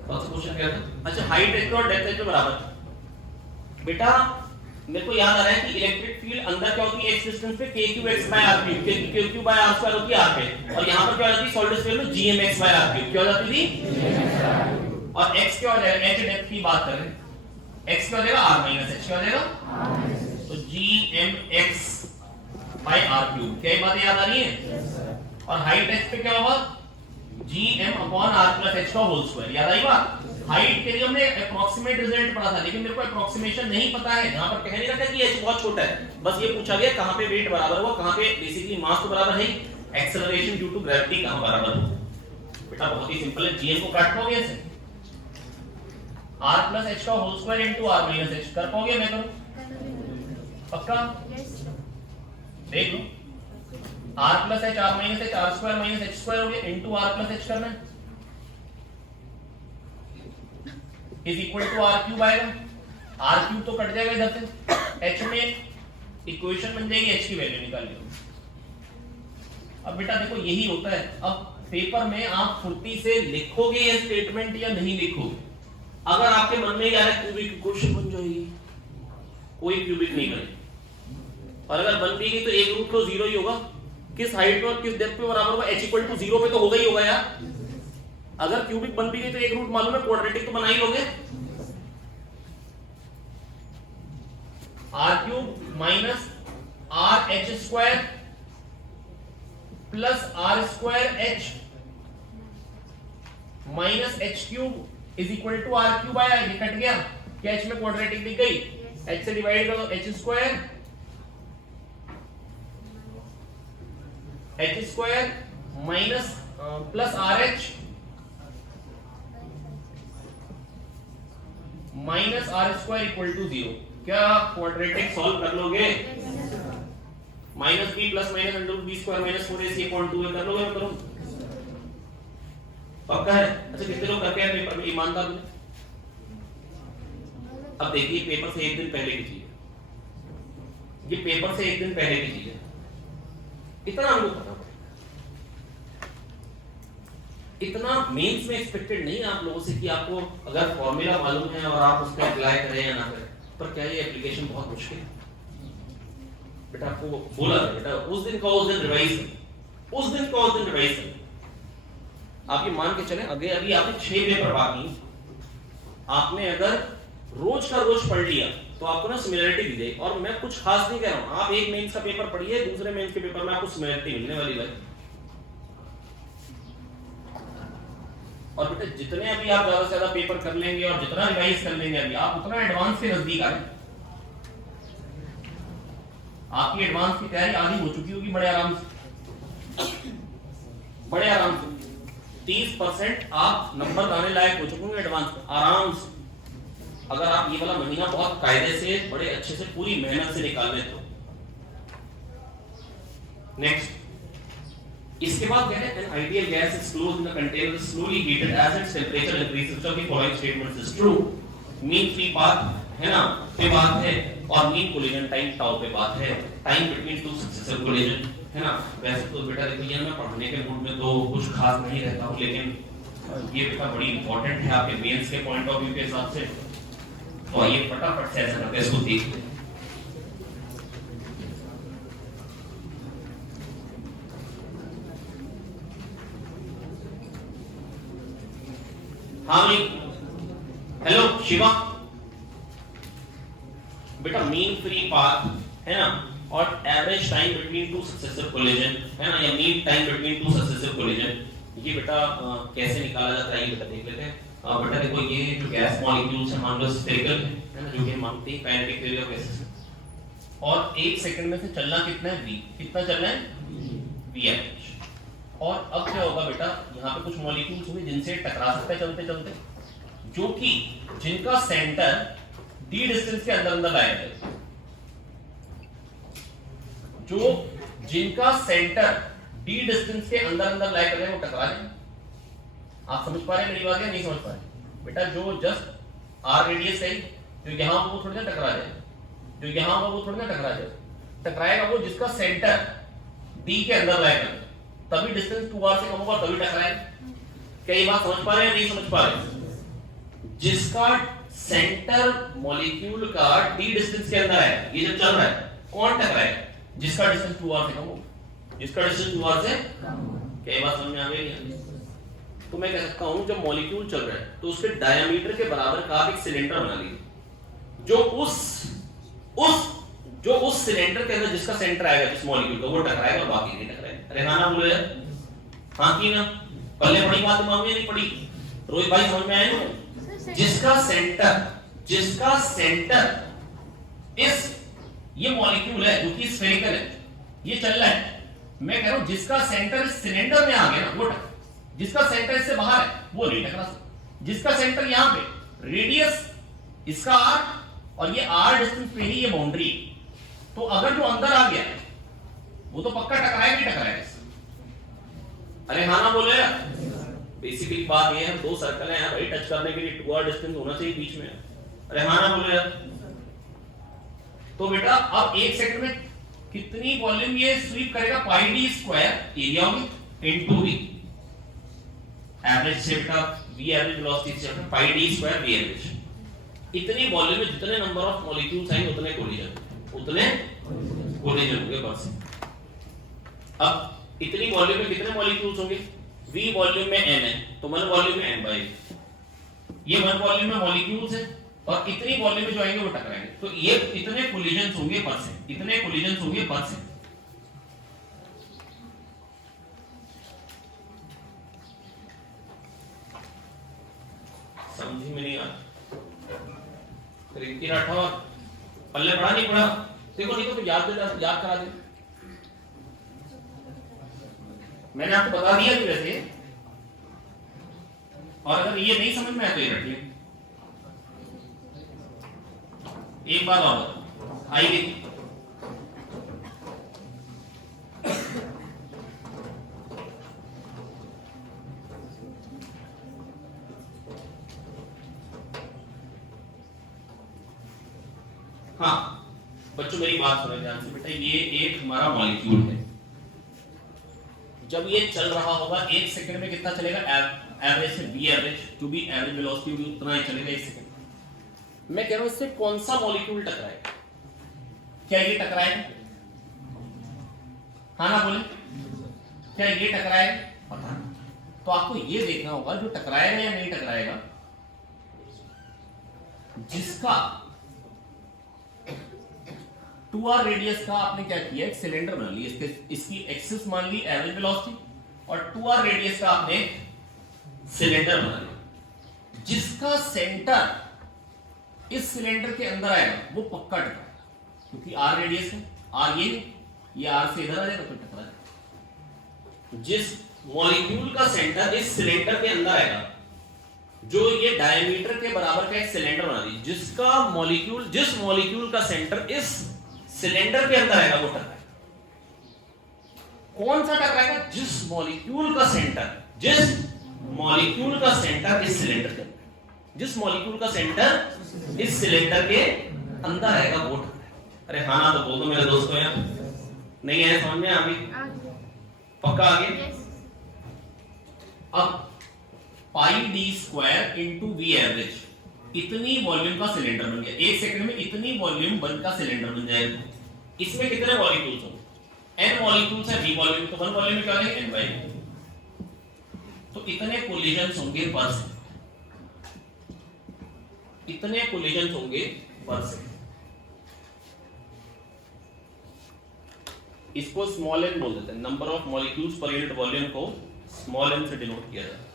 क्वेश्चन क्या था, अच्छा हाइट h और डेप्थ h के बराबर। बेटा मेरे को याद आ रहा है कि इलेक्ट्रिक फील्ड अंदर क्या होती है, x डिस्टेंस पे kqx/r3, kq/r² होती है r पे, और यहां पर क्या हो जाती है सॉलिड स्फीयर में gmx/r3, क्या हो जाती थी, और x क्या हो जाएगा, h डेप्थ की बात कर रहे हैं, x क्या हो जाएगा r - h, क्या हो जाएगा, तो gmx by r3। क्या ये बात याद आ रही है? और हाइट h पे क्या होगा, gm/r+h का होल स्क्वायर, याद आई बात। हाइट के लिए हमने अप्रोक्सीमेट रिजल्ट पढ़ा था, लेकिन मेरे को अप्रोक्सीमेशन नहीं पता है, यहां पर कह नहीं रखा कि h बहुत छोटा है, बस ये पूछा गया कहां पे वेट बराबर हुआ, कहां पे बेसिकली मास तो बराबर है, एक्सेलरेशन ड्यू टू ग्रेविटी कहां बराबर हुआ। बेटा बहुत ही सिंपल है, gm को काट पाओगे ऐसे, r+h का whole square into r - h, कर पाओगे? मैं करूं पक्का? देख लो, r+h r - h r² - h² हो गया, इनटू r+h करना है, इज इक्वल टू r³ आएगा, r³ तो कट जाएगा इधर से, h में इक्वेशन बन जाएगी, h की वैल्यू निकाल लो। अब बेटा देखो यही होता है, अब पेपर में आप फुर्ती से लिखोगे ये स्टेटमेंट या नहीं लिखोगे। अगर आपके मन में यार क्यूबिक क्वेश्चन बन जाएगी, कोई क्यूबिक नहीं बने, और अगर बन भी गई तो एक रूट तो 0 ही होगा, किस हाइट पे और किस डेप्थ पे बराबर होगा, h इक्वल टू 0 पे तो होगा ही होगा यार। अगर क्यूबिक बन भी गई तो एक रूट मालूम है, क्वाड्रेटिक तो बना ही लोगे, r³ minus rh² plus r²h minus h³ is equal to r³ आया, ये कट गया, क्या h में क्वाड्रेटिक दिख गई, h से डिवाइड करो, h² minus plus rh minus r² equal to 0। क्या क्वाड्रेटिक सॉल्व कर लोगे? Minus b plus minus under root b square minus 4ac/2 कर लोगे? करो पक्का है? अच्छा कितने लोग करके आए पेपर में, ईमानदार में? अब देखिए पेपर से एक दिन पहले की चीज है, ये पेपर से एक दिन पहले की चीज है, इतना हमको पता इतना मेंस में एक्सपेक्टेड नहीं है आप लोगों से कि आपको अगर फॉर्मूला मालूम है और आप उसका अप्लाई करें या ना करें, पर क्या ये एप्लीकेशन बहुत मुश्किल है बेटा। आपको बोला था बेटा उस दिन का उस दिन रिवाइज करें, उस दिन का उस दिन रिवाइज करें। आप ये मान के चलें अगर अभी आपने 6 पेपर बाकी, आपने अगर रोज का रोज पढ़ लिया तो आपको ना सिमिलरिटी दी जाएगी। और मैं कुछ खास नहीं कह रहा हूं, आप एक मेंस का पेपर पढ़िए, दूसरे मेंस के पेपर में आपको सिमिलरिटी मिलने वाली है। और बेटा जितने अभी आप ज्यादा से ज्यादा पेपर कर लेंगे और जितना रिवाइज कर लेंगे अभी आप, उतना एडवांस के नजदीक आ रहे। आपकी एडवांस की तैयारी आधी हो चुकी होगी बड़े आराम से, बड़े आराम से 30% आप नंबर लाने लायक हो चुके होंगे एडवांस में आराम से, अगर आप ये वाला महीना बहुत कायदे से बड़े अच्छे से पूरी मेहनत से निकाल लें तो। नेक्स्ट, इसके बाद कह रहे हैं an ideal gas is closed in the container is slowly heated as its temperature increases, which of the following statements is true? Mean free path है ना पे बात है, और मीन कोलिजन टाइम टाउ पे बात है, time between two successive collision है ना। वैसे तो बेटा देखो ये मैं पढ़ने के मूड में तो कुछ खास नहीं रहता हूँ, लेकिन ये बेटा बड़ी इंपॉर्टेंट है आपके मेंस के पॉइंट ऑफ व्यू के हिसाब से, तो ये फटाफट से ऐसा करते हैं, इसको देखते हैं। हाँ हेलो शिवा, बेटा मीन फ्री पाथ है ना और average time between two successive collision है ना, या mean time between two successive collision, ये बेटा कैसे निकाला जाता है ये बेटा देख लेते हैं। बेटा देखो ये जो गैस मॉलिक्यूल्स हैं मान लो स्फेरिकल है ना, जो कि हम मानते हैं काइनेटिक थ्योरी ऑफ गैसेस, और 1 सेकंड में से चलना कितना है v, कितना चलना है v। और अब क्या होगा बेटा, यहाँ पे कुछ मॉलिक्यूल्स होंगे जिनसे टकरा सकते हैं चलते चलते, जो कि जिनका सेंटर d डिस्टेंस के अंदर अंदर आएगा, जो जिनका सेंटर d डिस्टेंस के अंदर अंदर लाया करें वो टकरा जाए। आप समझ पा रहे हैं मेरी बात या नहीं समझ पा रहे बेटा? जो जस्ट r रेडियस है, जो यहाँ वो थोड़ी ना टकरा जाए, जो यहाँ वो थोड़ी ना टकरा जाए, टकराएगा वो जिसका सेंटर d के अंदर लाया करें, तभी डिस्टेंस 2r से कम होगा, तभी टकराएगा। क्या ये बात समझ पा रहे हैं नहीं समझ पा रहे? जिसका सेंटर मॉलिक्यूल का d डिस्टेंस के अंदर है, ये जब चल रहा है कौन टकराएगा? जिसका डिस्टेंस 2r से कम हो, जिसका डिस्टेंस 2r से कम। क्या ये बात समझ में आ गई? तो मैं कह सकता हूं जब मॉलिक्यूल चल रहा है तो उसके डायमीटर के बराबर का आप एक सिलेंडर बना लीजिए, जो उस सिलेंडर के अंदर जिसका सेंटर आएगा जिस मॉलिक्यूल का वो टकराएगा और बाकी नहीं टकराएगा। रेहाना बोले हाँ की ना, पहले बड़ी बात दिमाग में नहीं पड़ी, रोहित भाई समझ में आया ना? जिसका सेंटर इस ये मॉलिक्यूल है जो कि स्फेरिकल है, ये चल रहा है, मैं कह रहा हूं जिसका सेंटर इस सिलेंडर में आ गया ना वो, जिसका सेंटर इससे बाहर है वो नहीं टकरा सकता। जिसका सेंटर यहां पे रेडियस इसका r और ये r डिस्टेंस पे ही ये बाउंड्री, तो अगर जो अंदर आ गया वो तो पक्का टकराएगा ही टकराएगा। अरे हाँ ना बोले, बेसिकली बात ये है दो सर्कल हैं भाई, टच करने के लिए 2r डिस्टेंस होना चाहिए बीच में। अरे हाँ ना बोले, तो बेटा अब 1 सेकंड में कितनी वॉल्यूम ये स्वीप करेगा? Pi D square area into v average से बेटा v एवरेज वेलोसिटी से pi D square v average. इतनी वॉल्यूम में जितने नंबर ऑफ मॉलिक्यूल्स आएंगे उतने कोलिजन होंगे बस। अब इतनी वॉल्यूम में कितने मॉलिक्यूल्स होंगे? v वॉल्यूम में n है तो 1 वॉल्यूम में n बाई, ये 1 वॉल्यूम में मॉलिक्यूल्स है और इतनी वॉल्यूम में जो आएंगे वो टकराएंगे, तो ये इतने कोलिजन्स होंगे पर सेकंड, इतने कोलिजन्स होंगे पर सेकंड। समझी में नहीं आ रिंकी राठौर, पल्ले पढ़ा नहीं पढ़ा? देखो नहीं तो याद करा दे, मैंने आपको बता दिया कि वैसे, और अगर ये नहीं समझ में आया तो ये रख लिया। एक बात और आइए, हाँ बच्चों मेरी बात सुनो ध्यान से बेटा, ये एक हमारा मॉलिक्यूल है जब ये चल रहा होगा 1 सेकंड में कितना चलेगा, एवरेज से v एवरेज जो भी एवरेज वेलोसिटी होगी उतना ही चलेगा 1 सेकंड में। मैं कह रहा हूं इससे कौन सा मॉलिक्यूल टकराएगा, क्या ये टकराएगा, हाँ ना बोले, क्या ये टकराएगा, पता नहीं। तो आपको ये देखना होगा जो टकराएगा या नहीं टकराएगा, जिसका 2r रेडियस का आपने क्या किया, एक सिलेंडर बना लिया, इसकी एक्सिस मान ली एवरेज वेलोसिटी और 2r रेडियस का आपने सिलेंडर बना लिया, जिसका सेंटर इस सिलेंडर के अंदर आएगा वो पक्का टकराएगा, क्योंकि r रेडियस है, r ये r से इधर आ जाएगा तो टकराएगा। जिस मॉलिक्यूल का सेंटर इस सिलेंडर के अंदर आएगा, जो ये डायमीटर के बराबर का एक सिलेंडर बना दी, जिसका मॉलिक्यूल जिस मॉलिक्यूल का सेंटर इस सिलेंडर के अंदर आएगा वो टकराएगा। कौन सा टकराएगा, जिस मॉलिक्यूल का सेंटर इस सिलेंडर के अंदर, जिस मॉलिक्यूल का सेंटर इस सिलेंडर के अंदर आएगा वो टकराएगा। अरे हाँ ना तो बोल दो मेरे दोस्तों, यार नहीं है समझ में, आगे पक्का आगे। अब pi D square into V average, इतनी वॉल्यूम का सिलेंडर बन गया, 1 सेकंड में इतनी वॉल्यूम का सिलेंडर बन जाएगा। इसमें कितने मॉलिक्यूल्स होंगे, n मॉलिक्यूल्स है, v वॉल्यूम, तो 1 वॉल्यूम में क्या है n बाई v, तो इतने कोलिजन्स होंगे पर सेकंड, इतने कोलिजन्स होंगे पर सेकंड। इसको स्मॉल n बोल देते हैं, नंबर ऑफ मॉलिक्यूल्स पर यूनिट वॉल्यूम को स्मॉल n से डिनोट किया जाता है।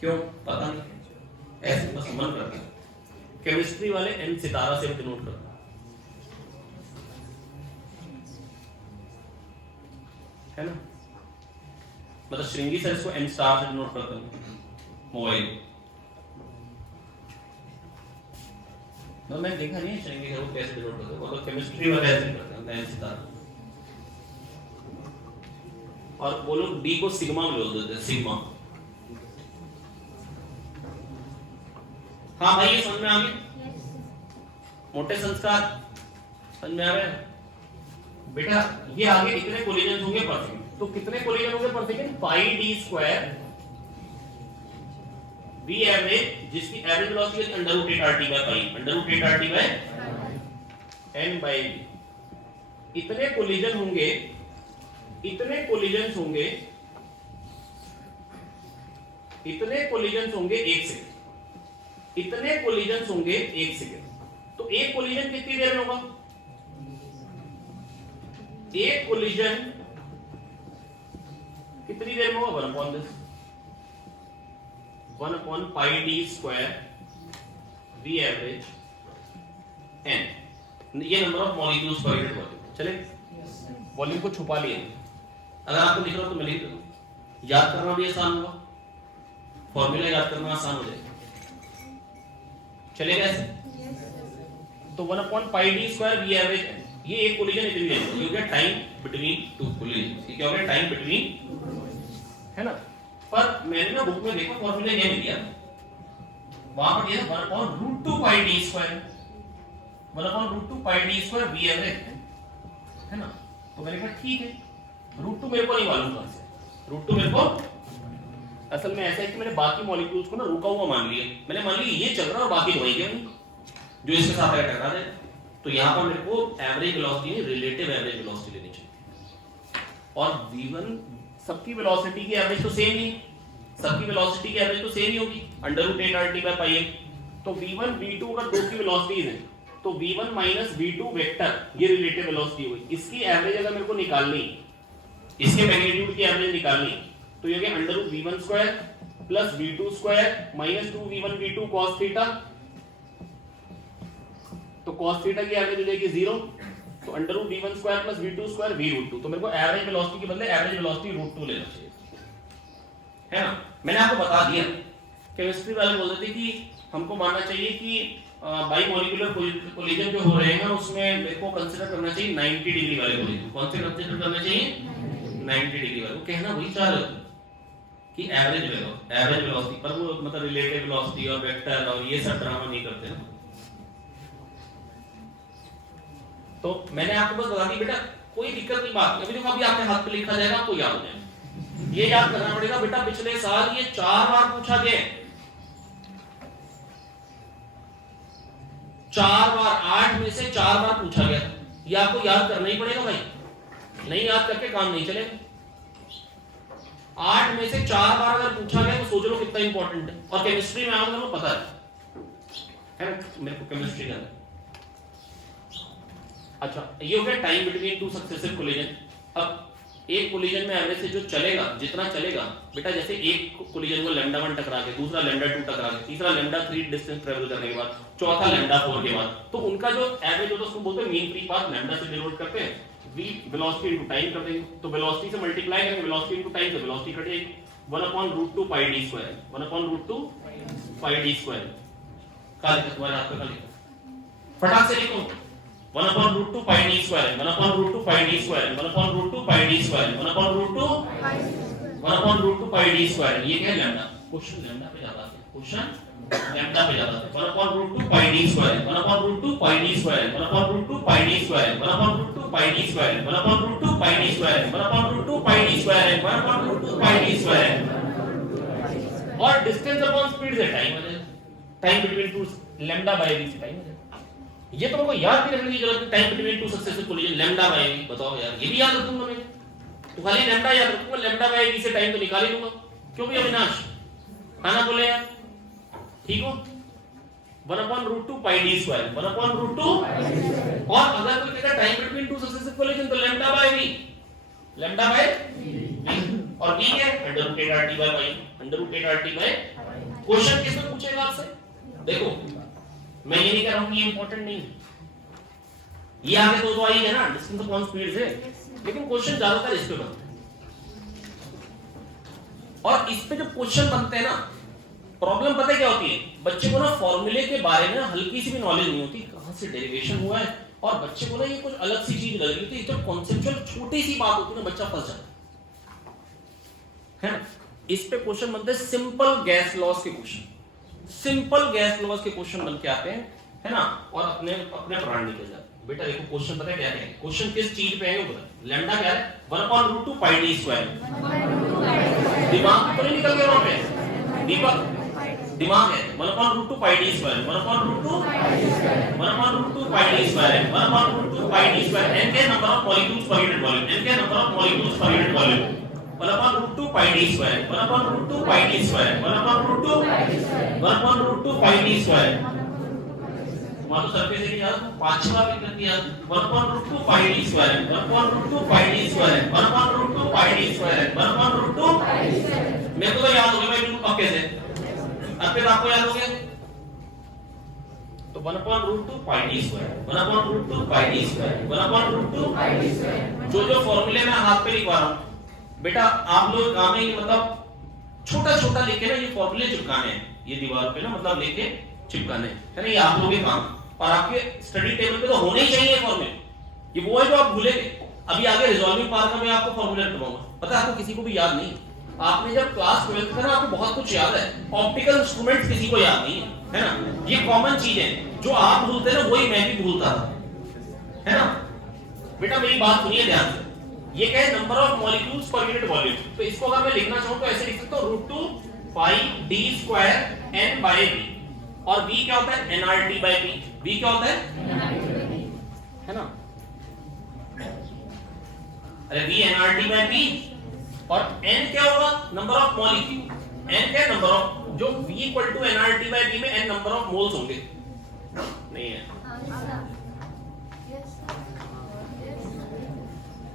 क्यों पता नहीं, ऐसे बस मन करते हैं। केमिस्ट्री वाले n सितारा से डिनोट करते हैं, है ना, मतलब श्रृंगी सर इसको n स्टार से डिनोट करते हैं, मोबाइल तो मैं देखा नहीं श्रृंगी सर को कैसे डिनोट करते हैं, वो तो केमिस्ट्री वाले ऐसे करते हैं n सितारा, और वो लोग d को सिग्मा में बोल देते हैं, सिग्मा। हाँ भाई ये समझ में आ गया, मोटे संस्कार समझ में आ रहे हैं बेटा। ये आगे कितने कोलिजन होंगे पर सेकंड, तो कितने कोलिजन होंगे पर second, pi D square V average, जिसकी एवरेज वेलोसिटी है under root 8 RT by pi, under root 8 RT by n by v। इतने कोलिजन होंगे, इतने कोलिजन होंगे, इतने कोलिजन होंगे 1 सेकंड, इतने कोलिजन होंगे 1 सेकंड। तो एक कोलिजन कितनी देर में होगा, एक कोलिजन कितनी देर में होगा, 1 upon pi D square V average n, ये नंबर ऑफ मॉलिक्यूल्स पर यूनिट वॉल्यूम। चले वॉल्यूम को छुपा लिए, अगर आपको लिख रहा हो तो मैं लिख दूं, याद करना भी आसान होगा, फॉर्मूला याद करना आसान हो जाएगा। चलेगा ऐसे, तो 1 upon pi D square V average n, ये एक कोलिजन इतनी देर में, ये हो गया टाइम बिटवीन टू कोलिजन, ये क्या हो गया टाइम बिटवीन, है ना। पर मैंने ना बुक में देखा फॉर्मूला ये मिल गया, वहां पर ये 1 upon root 2 pi D square, 1 upon root 2 pi D square V average, है ना। तो मैंने कहा ठीक है, रूट 2 मेरे को नहीं मालूम कहां से, रूट 2 मेरे को असल में ऐसा है कि मैंने बाकी मॉलिक्यूल्स को ना रुका हुआ मान लिया, मैंने मान लिया ये चल रहा है और बाकी हो ही गया जो इसके साथ आगे टकरा जाए। तो यहाँ पर मेरे को एवरेज वेलोसिटी नहीं, रिलेटिव एवरेज वेलोसिटी लेनी चाहिए, और v1 सबकी वेलोसिटी की एवरेज तो सेम ही, सबकी वेलोसिटी की एवरेज तो सेम ही होगी, under root 8 RT by pi. तो v1 v2 अगर दो की वेलोसिटीज हैं तो v1 माइनस v2 वेक्टर, ये रिलेटिव वेलोसिटी हुई, इसकी एवरेज अगर मेरे को निकालनी, इसके मैग्नीट्यूड की एवरेज निकालनी, तो ये गया under root v1 square plus v2 square minus 2v1 v2 cos theta, तो cos थीटा की एवरेज हो जाएगी 0, तो under root v1 square plus v2 square v root 2। तो मेरे को एवरेज वेलोसिटी के बदले एवरेज वेलोसिटी रूट 2 लेना चाहिए, है ना। मैंने आपको बता दिया, केमिस्ट्री वाले बोल रहे थे कि हमको मानना चाहिए कि बाई मॉलिक्यूलर कोलिजन जो हो रहे हैं उसमें मेरे को कंसीडर करना चाहिए 90 डिग्री वाले कोलिजन। कौन से कंसीडर करना चाहिए, 90 डिग्री वाले। वो कहना वही चाह रहे कि एवरेज वेलोसिटी, पर वो मतलब रिलेटिव वेलोसिटी और वेक्टर और ये सब ड्रामा नहीं करते ना। तो मैंने आपको बस बता दी बेटा, कोई दिक्कत की बात नहीं। अभी देखो अभी आपके हाथ पे लिखा जाएगा, आपको याद हो जाएगा। ये याद करना पड़ेगा बेटा, पिछले साल ये 4 बार पूछा गया, 4 बार, 8 में से 4 बार पूछा गया। ये आपको याद करना ही पड़ेगा भाई, नहीं याद करके काम नहीं चलेगा। 8 में से 4 बार अगर पूछा गया तो सोच लो कितना इंपॉर्टेंट है। और केमिस्ट्री में आऊंगा तो पता है मेरे को केमिस्ट्री का। अच्छा, ये हो गया time between two successive collision. अब एक कोलिजन में एवरेज से जो चलेगा, जितना चलेगा बेटा, जैसे एक कोलिजन को लैम्डा 1 टकरा के, दूसरा लैम्डा 2 टकरा के, तीसरा लैम्डा 3 डिस्टेंस ट्रेवल करने के बाद, चौथा लैम्डा 4 के बाद, तो उनका जो एवरेज होता है उसको बोलते हैं मीन फ्री पाथ। लैम्डा से डिनोट करते हैं, v वेलोसिटी इनटू टाइम कर देंगे, तो वेलोसिटी से मल्टीप्लाई करेंगे, वेलोसिटी इनटू टाइम से वेलोसिटी कट जाएगी, 1/√2 पाई d स्क्वायर, 1/√2 पाई d स्क्वायर। क्या लिखा तुम्हारे हाथ पे, क्या लिखा? फटाक से लिखो, 1/√2 पाई d स्क्वायर, 1/√2 पाई d स्क्वायर, 1/√2 पाई d स्क्वायर, 1/√2 पाई d स्क्वायर। ये क्या है? लैम्डा। क्वेश्चन लैम्डा पे ज्यादा है, क्वेश्चन लैम्डा पे ज्यादा है। 1/√2 पाई d स्क्वायर, 1/√2 पाई d स्क्वायर, 1/√2 पाई d स्क्वायर, 1/√2 पाई d स्क्वायर, 1/√2 पाई d स्क्वायर, 1/√2 पाई d स्क्वायर, 1/√2 पाई d स्क्वायर। और डिस्टेंस अपॉन स्पीड से टाइम हो जाएगा, time between to lambda by v से टाइम हो जाएगा। ये तो हमको याद भी रखने की जरूरत है, time between two successive collision lambda by v। बताओ यार, ये भी याद रखूंगा मैं तो खाली लैम्डा याद रखूंगा, लैम्डा बाय v से टाइम तो निकाल ही लूंगा। क्यों भी अविनाश आना बोले यार, ठीक हो? 1/√2 पाई d स्क्वायर, 1/√2। और अगर कोई कहता time between two successive collision तो lambda by v, lambda by v। और v क्या है? √8RT bye y, √8RT bye. Question किसमें पूछेगा आपसे? देखो, मैं ये नहीं कह रहा हूं कि ये इंपॉर्टेंट नहीं है, ये आगे तो आई है ना डिस्टेंस अपॉन स्पीड से, लेकिन क्वेश्चन ज्यादातर इस पे बनते हैं। और इस पे जो क्वेश्चन बनते हैं ना, प्रॉब्लम पता है क्या होती है? बच्चे को ना फॉर्मूले के बारे में हल्की सी भी नॉलेज नहीं होती, कहां से डेरिवेशन हुआ है, और बच्चे को ना ये कुछ अलग सी चीज लग रही होती है। तो कॉन्सेप्चुअल छोटी सी बात होती है ना, बच्चा फंस जाता है ना। इस पे क्वेश्चन बनते हैं सिंपल गैस लॉस के क्वेश्चन, सिंपल गैस लॉस के क्वेश्चन बन के आते हैं, है ना। और अपने अपने प्राण निकल जाते हैं। बेटा देखो क्वेश्चन पता है क्या है? क्वेश्चन किस चीज पे है वो पता है? लैम्डा क्या है? 1/√2 पाई d स्क्वायर। दिमाग तो नहीं निकल गया वहां पे, दिमाग है 1/√2 पाई d स्क्वायर, 1/√2 पाई d स्क्वायर, 1/√2 पाई d स्क्वायर। n के नंबर ऑफ मॉलिक्यूल्स पर यूनिट वॉल्यूम, n के नंबर ऑफ मॉलिक्यूल्स पर यूनिट वॉल्यूम, 1/√2 पाई d स्क्वायर, 1/√2 पाई d स्क्वायर, 1/√2 पाई d स्क्वायर। वहां तो सरफेस एरिया याद, पांचवा विकल्प याद, 1/√2 पाई d स्क्वायर, 1/√2 पाई d स्क्वायर, 1/√2 पाई d स्क्वायर, 1/√2। मेरे को तो याद हो गया भाई बिल्कुल पक्के से, अब फिर आपको याद हो गया तो 1/√2 पाई d स्क्वायर, 1/√2 पाई d स्क्वायर, 1/√2 पाई d स्क्वायर। जो फॉर्मूले मैं हाथ पे लिखवा रहा हूं बेटा, आप लोग काम है मतलब छोटा छोटा लिखे ना, ये फॉर्मूले चिपकाने हैं ये दीवार पे ना, मतलब लेके चिपकाने है ना, ये आप लोगों के काम। और आपके स्टडी टेबल पे तो होने ही चाहिए फॉर्मूले। ये वो है जो आप भूलेंगे। अभी आगे रिजॉल्विंग पार्ट में आपको फॉर्मूले बताऊंगा, पता है आपको किसी को भी याद नहीं। आपने जब क्लास 12th में ना, आपको बहुत कुछ याद है, ऑप्टिकल इंस्ट्रूमेंट्स किसी को याद नहीं है ना। ये कॉमन चीज है, जो आप भूलते हैं ना वही मैं भी भूलता था, है ना। बेटा मेरी बात सुनिए ध्यान से, ये क्या है? नंबर ऑफ मॉलिक्यूल्स पर यूनिट वॉल्यूम। तो इसको अगर मैं लिखना चाहूं तो ऐसे लिख सकता हूं, √2 pi d square n by v। और v क्या होता है? nRT by p। v क्या होता है? है ना, अरे v nRT बाय p। और n क्या होगा? Number of molecule. n क्या? नंबर ऑफ, जो v equal to nRT by p में n नंबर ऑफ मोल्स होंगे, नहीं है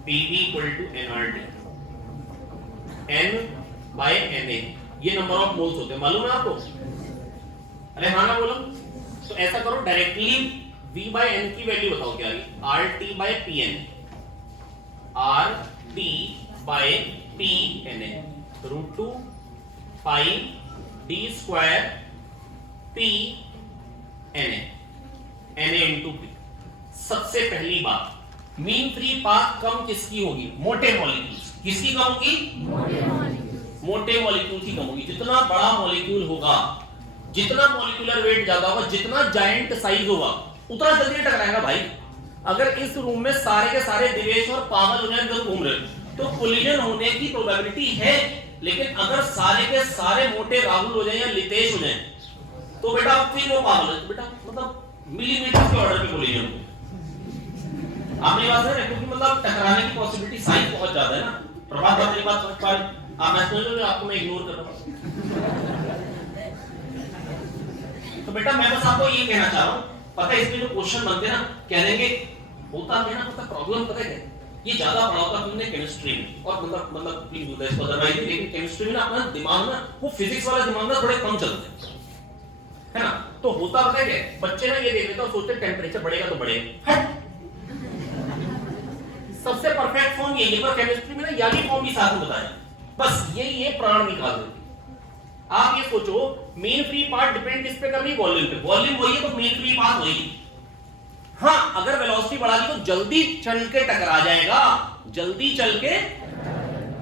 pv equal to nRT, n by na, ये नंबर ऑफ मोल्स होते हैं, मालूम है आपको? अरे हाँ ना बोलो। तो ऐसा करो, डायरेक्टली v बाय n की वैल्यू बताओ क्या है? RT by pn, RT by pna, √2 pi d square p na, na into p। सबसे पहली बात, मीन फ्री पाथ कम किसकी होगी? मोटे मॉलिक्यूल्स। किसकी कम होगी? मोटे मॉलिक्यूल की कम होगी। जितना बड़ा मॉलिक्यूल होगा, जितना मॉलिक्यूलर वेट ज्यादा होगा, जितना जायंट साइज होगा, उतना जल्दी टकराएगा भाई। अगर इस रूम में सारे के सारे दिवेश और पागल हो जाए, घूम रहे तो कोलिजन होने की प्रोबेबिलिटी है, लेकिन अगर सारे के सारे मोटे राहुल हो जाए या लितेश हो जाए तो बेटा फिर वो पागल है, तो बेटा मतलब मिलीमीटर के ऑर्डर पे कोलिजन हो। आपने बात है क्योंकि मतलब टकराने की पॉसिबिलिटी साइज बहुत ज्यादा है ना। प्रभात अपनी बात समझ पा रहे, आप मैं समझ लो आपको मैं इग्नोर कर रहा हूं। तो बेटा मैं बस आपको ये कहना चाह रहा हूं, पता है इसमें जो क्वेश्चन बनते ना कह देंगे होता है ना, पता प्रॉब्लम पता है ये ज्यादा पढ़ा होता तुमने केमिस्ट्री में, और मतलब प्लीज डू दिस अदरवाइज, लेकिन केमिस्ट्री में ना अपना दिमाग ना वो फिजिक्स वाला दिमाग ना थोड़े कम चलते है ना। तो होता पता है क्या, बच्चे ना ये देख लेते हैं सोचते टेंपरेचर बढ़ेगा तो बढ़ेगा, सबसे परफेक्ट फॉर्म यही है, पर केमिस्ट्री में ना यानी फॉर्म भी साथ में बताया, बस ये प्राण निकाल देती। आप ये सोचो मेन फ्री पाथ डिपेंड किस पे कर रही है, वॉल्यूम पे, वॉल्यूम वही है तो मेन फ्री पाथ वही। हाँ अगर वेलोसिटी बढ़ा दी तो जल्दी चल के टकरा जाएगा, जल्दी चल के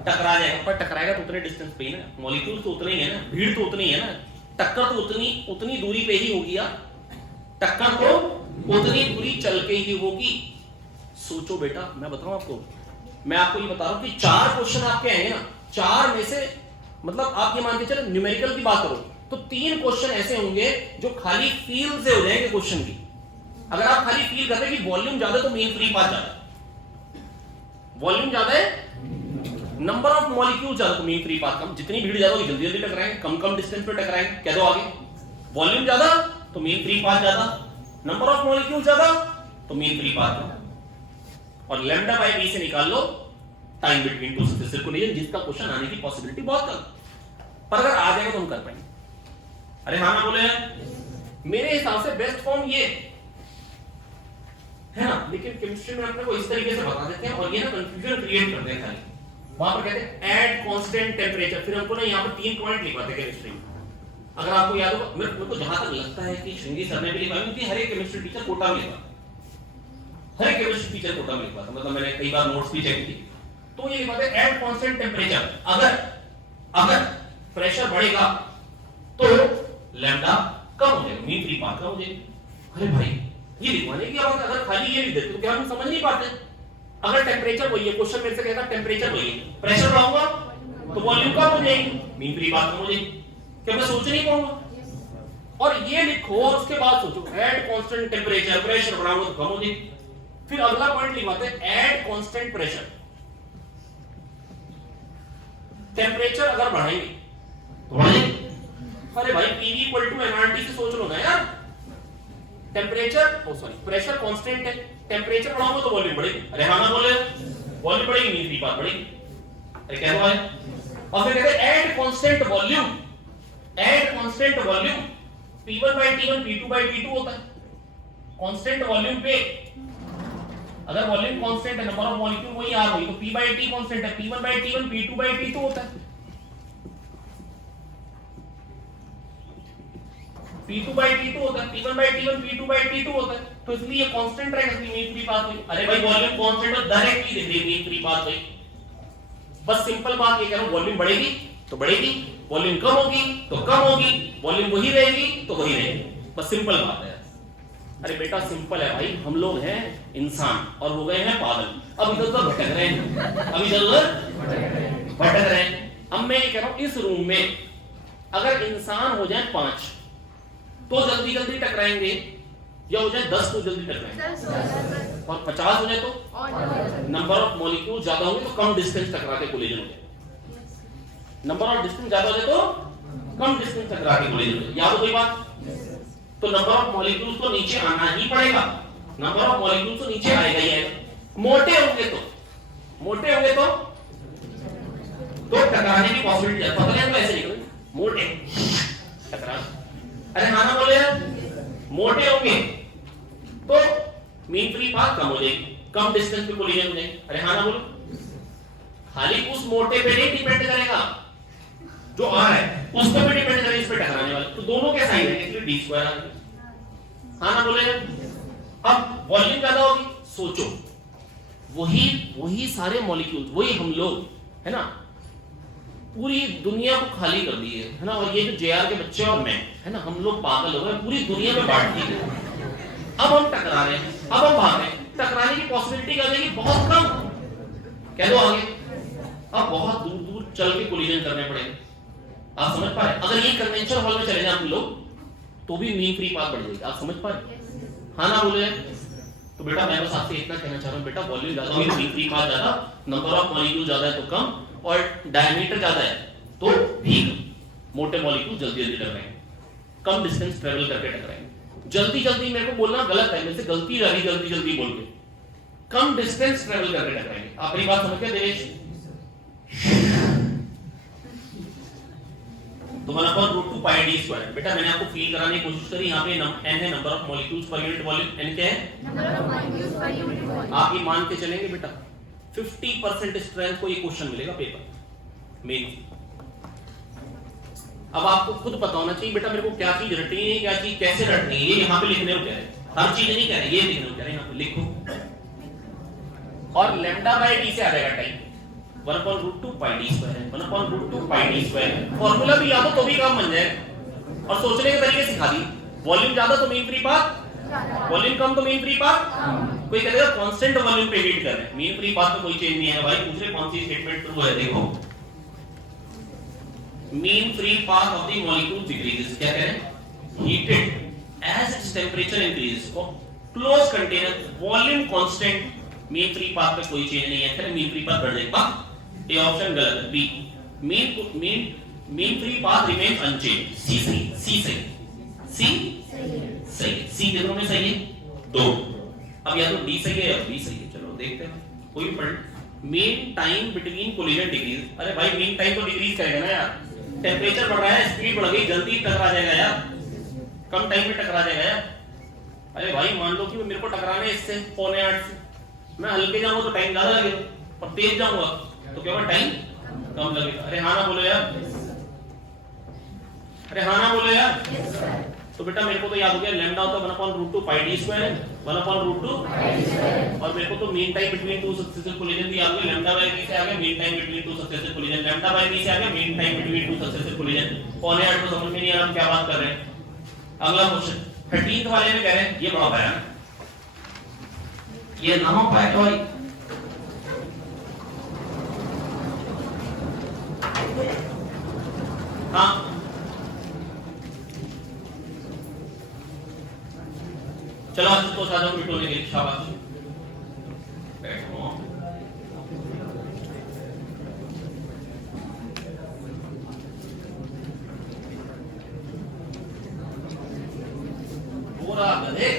टकरा जाएगा, पर टकराएगा तो उतने डिस्टेंस पे ही ना, मॉलिक्यूल तो उतने ही है ना, भीड़ तो उतनी है ना, टक्कर तो उतनी दूरी पे ही होगी यार, टक्कर तो उतनी दूरी चल के ही होगी। सोचो बेटा मैं बताऊं आपको, मैं आपको ये बता रहा हूं कि 4 क्वेश्चन आपके आएंगे ना, 4 में से मतलब आप ये मान के चलो न्यूमेरिकल की बात करो तो 3 क्वेश्चन ऐसे होंगे जो खाली फील से हो जाएंगे क्वेश्चन की। अगर आप खाली फील करते हैं कि वॉल्यूम ज्यादा तो मेन फ्री पाथ ज्यादा, वॉल्यूम ज्यादा है नंबर ऑफ मॉलिक्यूल ज्यादा तो मेन फ्री पाथ कम, जितनी भीड़ ज्यादा होगी जल्दी जल्दी टकराएंगे, कम कम डिस्टेंस पे टकराएंगे, कह दो आगे। वॉल्यूम ज्यादा तो मेन फ्री पाथ ज्यादा, नंबर ऑफ मॉलिक्यूल ज्यादा तो मेन फ्री पाथ ज्यादा, और लैम्डा बाय बी से निकाल लो time between two successive collision, जिसका क्वेश्चन आने की पॉसिबिलिटी बहुत कम, पर अगर आ जाएगा तो हम कर पाएंगे। अरे हाँ ना बोले मेरे हिसाब से बेस्ट फॉर्म ये है ना, लेकिन केमिस्ट्री में अपने को इस तरीके से बता देते हैं और ये ना कंफ्यूजन क्रिएट करते हैं खाली। वहां पर कहते हैं ऐट कांस्टेंट टेंपरेचर, फिर हमको ना यहाँ पर 3 पॉइंट लिखवाते हैं केमिस्ट्री में। अगर आपको याद हो मेरे को जहां तक लगता है कि श्रृंगी सर ने भी लिखवाया, क्योंकि हर एक केमिस्ट्री टीचर कोटा में लिखवाता, हर एक केमिस्ट्री टीचर कोटा में लिखवाता, मतलब मैंने कई बार नोट्स भी चेक किए तो ये लिखवाते हैं ऐट कांस्टेंट टेंपरेचर, अगर प्रेशर बढ़ेगा तो लैम्डा कम हो जाएगा, मीन फ्री पाथ कम हो जाएगी। अरे भाई ये लिखवाने की बात, अगर खाली ये लिख देते तो क्या हम समझ नहीं पाते। अगर टेंपरेचर वही है, क्वेश्चन मेरे से कहता टेंपरेचर वही है, प्रेशर बढ़ाऊंगा तो वॉल्यूम कम हो जाएगी, मीन फ्री पाथ कम हो जाएगी, क्या मैं सोच नहीं पाऊंगा। और ये लिखो और उसके बाद सोचो एट कांस्टेंट टेंपरेचर, प्रेशर बढ़ाऊंगा तो कम हो जाएगी। फिर अगला पॉइंट लिखवाते हैं एट कांस्टेंट प्रेशर, टेंपरेचर अगर बढ़ाएंगे तो बढ़ेगी। अरे भाई PV इक्वल टू nRT से सोच लो ना यार, टेंपरेचर प्रेशर कांस्टेंट है, टेंपरेचर बढ़ाऊंगा तो वॉल्यूम बढ़ेगी। अरे हाँ ना बोले वॉल्यूम बढ़ेगी मीन फ्री पाथ बढ़ेगी। अरे क्या हुआ है, और फिर कहते हैं at constant volume, at constant volume P1/T1 P2/T2 होता है। कांस्टेंट वॉल्यूम पे अगर वॉल्यूम कांस्टेंट है, नंबर ऑफ मॉलिक्यूल वही R वही, तो P/T कांस्टेंट है, P1/T1 P2/T2 होता है, P2/T2 होता है, P1/T1 P2/T2 होता है, तो इसलिए ये कांस्टेंट रहेगा, इसलिए मीन फ्री पाथ हुई। अरे भाई वॉल्यूम कांस्टेंट है, डायरेक्टली दिख रही है मीन फ्री पाथ हुई। बस सिंपल बात ये कह रहा हूं, वॉल्यूम बढ़ेगी तो बढ़ेगी, वॉल्यूम कम होगी तो कम होगी, वॉल्यूम वही रहेगी तो वही रहेगी, बस सिंपल बात है। अरे बेटा सिंपल है भाई, हम लोग हैं इंसान और हो गए हैं पागल, अब इधर उधर भटक रहे हैं, अब इधर उधर भटक रहे हैं। अब मैं ये कह रहा हूं इस रूम में अगर इंसान हो जाए 5 तो जल्दी जल्दी टकराएंगे, या हो जाए 10 तो जल्दी टकराएंगे, और 50 हो जाए तो नंबर ऑफ मॉलिक्यूल ज्यादा होंगे तो कम डिस्टेंस टकरा के कोलिजन हो जाए, नंबर ऑफ डिस्टेंस ज्यादा हो जाए तो कम डिस्टेंस टकरा के कोलिजन हो जाए। याद हो कोई बात, तो नंबर ऑफ मॉलिक्यूल्स तो नीचे आना ही पड़ेगा, नंबर ऑफ मॉलिक्यूल्स तो नीचे आएगा ही आएगा। मोटे होंगे तो टकराने की पॉसिबिलिटी है, पता नहीं ऐसे निकले मोटे टकरा। अरे हाँ ना बोले मोटे होंगे तो मीन फ्री पाथ कम हो जाएगी, कम डिस्टेंस पे कोलिजन हो जाएगी। अरे हाँ ना बोलो, खाली उस मोटे पे नहीं डिपेंड करेगा जो आ रहा है, उस पर भी डिपेंड करेगा इस पे टकराने वाले, तो दोनों के साइन है इसलिए d स्क्वायर आ गया। हाँ ना बोले। अब वॉल्यूम ज्यादा होगी, सोचो वही सारे मॉलिक्यूल्स, वही हम लोग है ना, पूरी दुनिया को खाली कर दी है ना, और ये जो JR के बच्चे और मैं है ना, हम लोग पागल हो गए, पूरी दुनिया में बांट दी है। अब हम टकरा रहे हैं, अब हम भाग रहे हैं, टकराने की पॉसिबिलिटी क्या हो जाएगी बहुत कम, कह दो आगे अब बहुत दूर दूर चल के कोलिजन करने पड़ेंगे। आप समझ पा रहे? अगर ये कन्वेंशन हॉल में चले जाए हम लोग तो भी मीन फ्री पाथ बढ़ जाएगी। आप समझ पा रहे? हाँ ना बोले? तो बेटा मैं बस आपसे इतना कहना चाह रहा हूँ, बेटा वॉल्यूम ज्यादा हो मीन फ्री पाथ ज्यादा, नंबर ऑफ मॉलिक्यूल ज्यादा है तो कम, और डायमीटर ज्यादा है तो भी मोटे मॉलिक्यूल जल्दी जल्दी टकराएंगे, कम डिस्टेंस ट्रेवल करके टकराएंगे। जल्दी जल्दी मेरे को बोलना गलत है, मेरे से गलती रही जल्दी जल्दी बोल के, कम डिस्टेंस ट्रेवल करके टकराएंगे। आप मेरी बात समझ गए देवेश? तो 1/√2 पाई d स्क्वायर। बेटा मैंने आपको फील कराने की कोशिश करी, यहाँ पे n है नंबर ऑफ मॉलिक्यूल्स पर यूनिट वॉल्यूम, n क्या है? नंबर ऑफ मॉलिक्यूल्स पर यूनिट वॉल्यूम। आप ये मान के चलेंगे बेटा 50% स्ट्रेंथ को ये क्वेश्चन मिलेगा पेपर मेन। अब आपको खुद पता होना चाहिए बेटा मेरे को क्या चीज रटनी है, क्या चीज कैसे रटनी है। ये यहाँ पे लिखने को कह रहे हैं, हर चीज नहीं कह रहे, ये लिखने को कह रहे हैं, यहाँ पे लिखो। और लैम्डा बाय डी से आ जाएगा टाइम 1/√2 पाई d स्क्वायर है, 1/√2 पाई d स्क्वायर है। फार्मूला भी याद हो तो भी काम बन जाए, और सोचने के तरीके सिखा दी। वॉल्यूम ज्यादा तो मीन फ्री पाथ, वॉल्यूम कम तो मीन फ्री पाथ। कोई कहेगा कांस्टेंट वॉल्यूम पे हीट कर रहे हैं, मीन फ्री पाथ में कोई चेंज नहीं है भाई। दूसरे कौन सी स्टेटमेंट ट्रू है देखो, mean free path of the molecule decreases. क्या कह रहे हैं? Heated as its temperature increases, close container volume constant, mean free path में कोई चेंज नहीं है, फिर मीन फ्री पाथ बढ़ जाएगा। ये ऑप्शन गलत है, B mean free path remains unchanged. C सही, सी सही, सी सही, सी कितनों में सही है? 2। अब या तो डी सही है या बी सही है, चलो देखते हैं, कोई भी पढ़। Mean time between collision decrease. अरे भाई मीन टाइम तो डिक्रीज करेगा ना यार, टेंपरेचर बढ़ रहा है, स्पीड बढ़ गई, जल्दी टकरा जाएगा यार, कम टाइम में टकरा जाएगा यार। अरे भाई मान लो कि मेरे को टकराना है इससे 7:45 से, मैं हल्के जाऊंगा तो टाइम ज्यादा लगेगा, और तेज जाऊंगा तो क्या होगा? टाइम कम लगेगा। अरे हाँ ना बोलो यार, अरे हाँ ना बोलो यार। तो बेटा मेरे को तो याद हो गया, लैम्डा होता है 1/√2 पाई d स्क्वायर है, 1/√2 और मेरे को तो mean time between two successive collision भी आ गया, लैम्डा बाय b से आ गया mean time between two successive collision, lambda by b से आ गया mean time between two successive collision. 7:45 को समझ में नहीं आ रहा हम क्या बात कर रहे हैं। अगला क्वेश्चन 13th वाले में कह रहे हैं, ये बड़ा पाया है, ये ना हो पाया तो भाई हाँ चलो आज तो साझा मिटोने के लिए शाबाश बैठो। पूरा गधे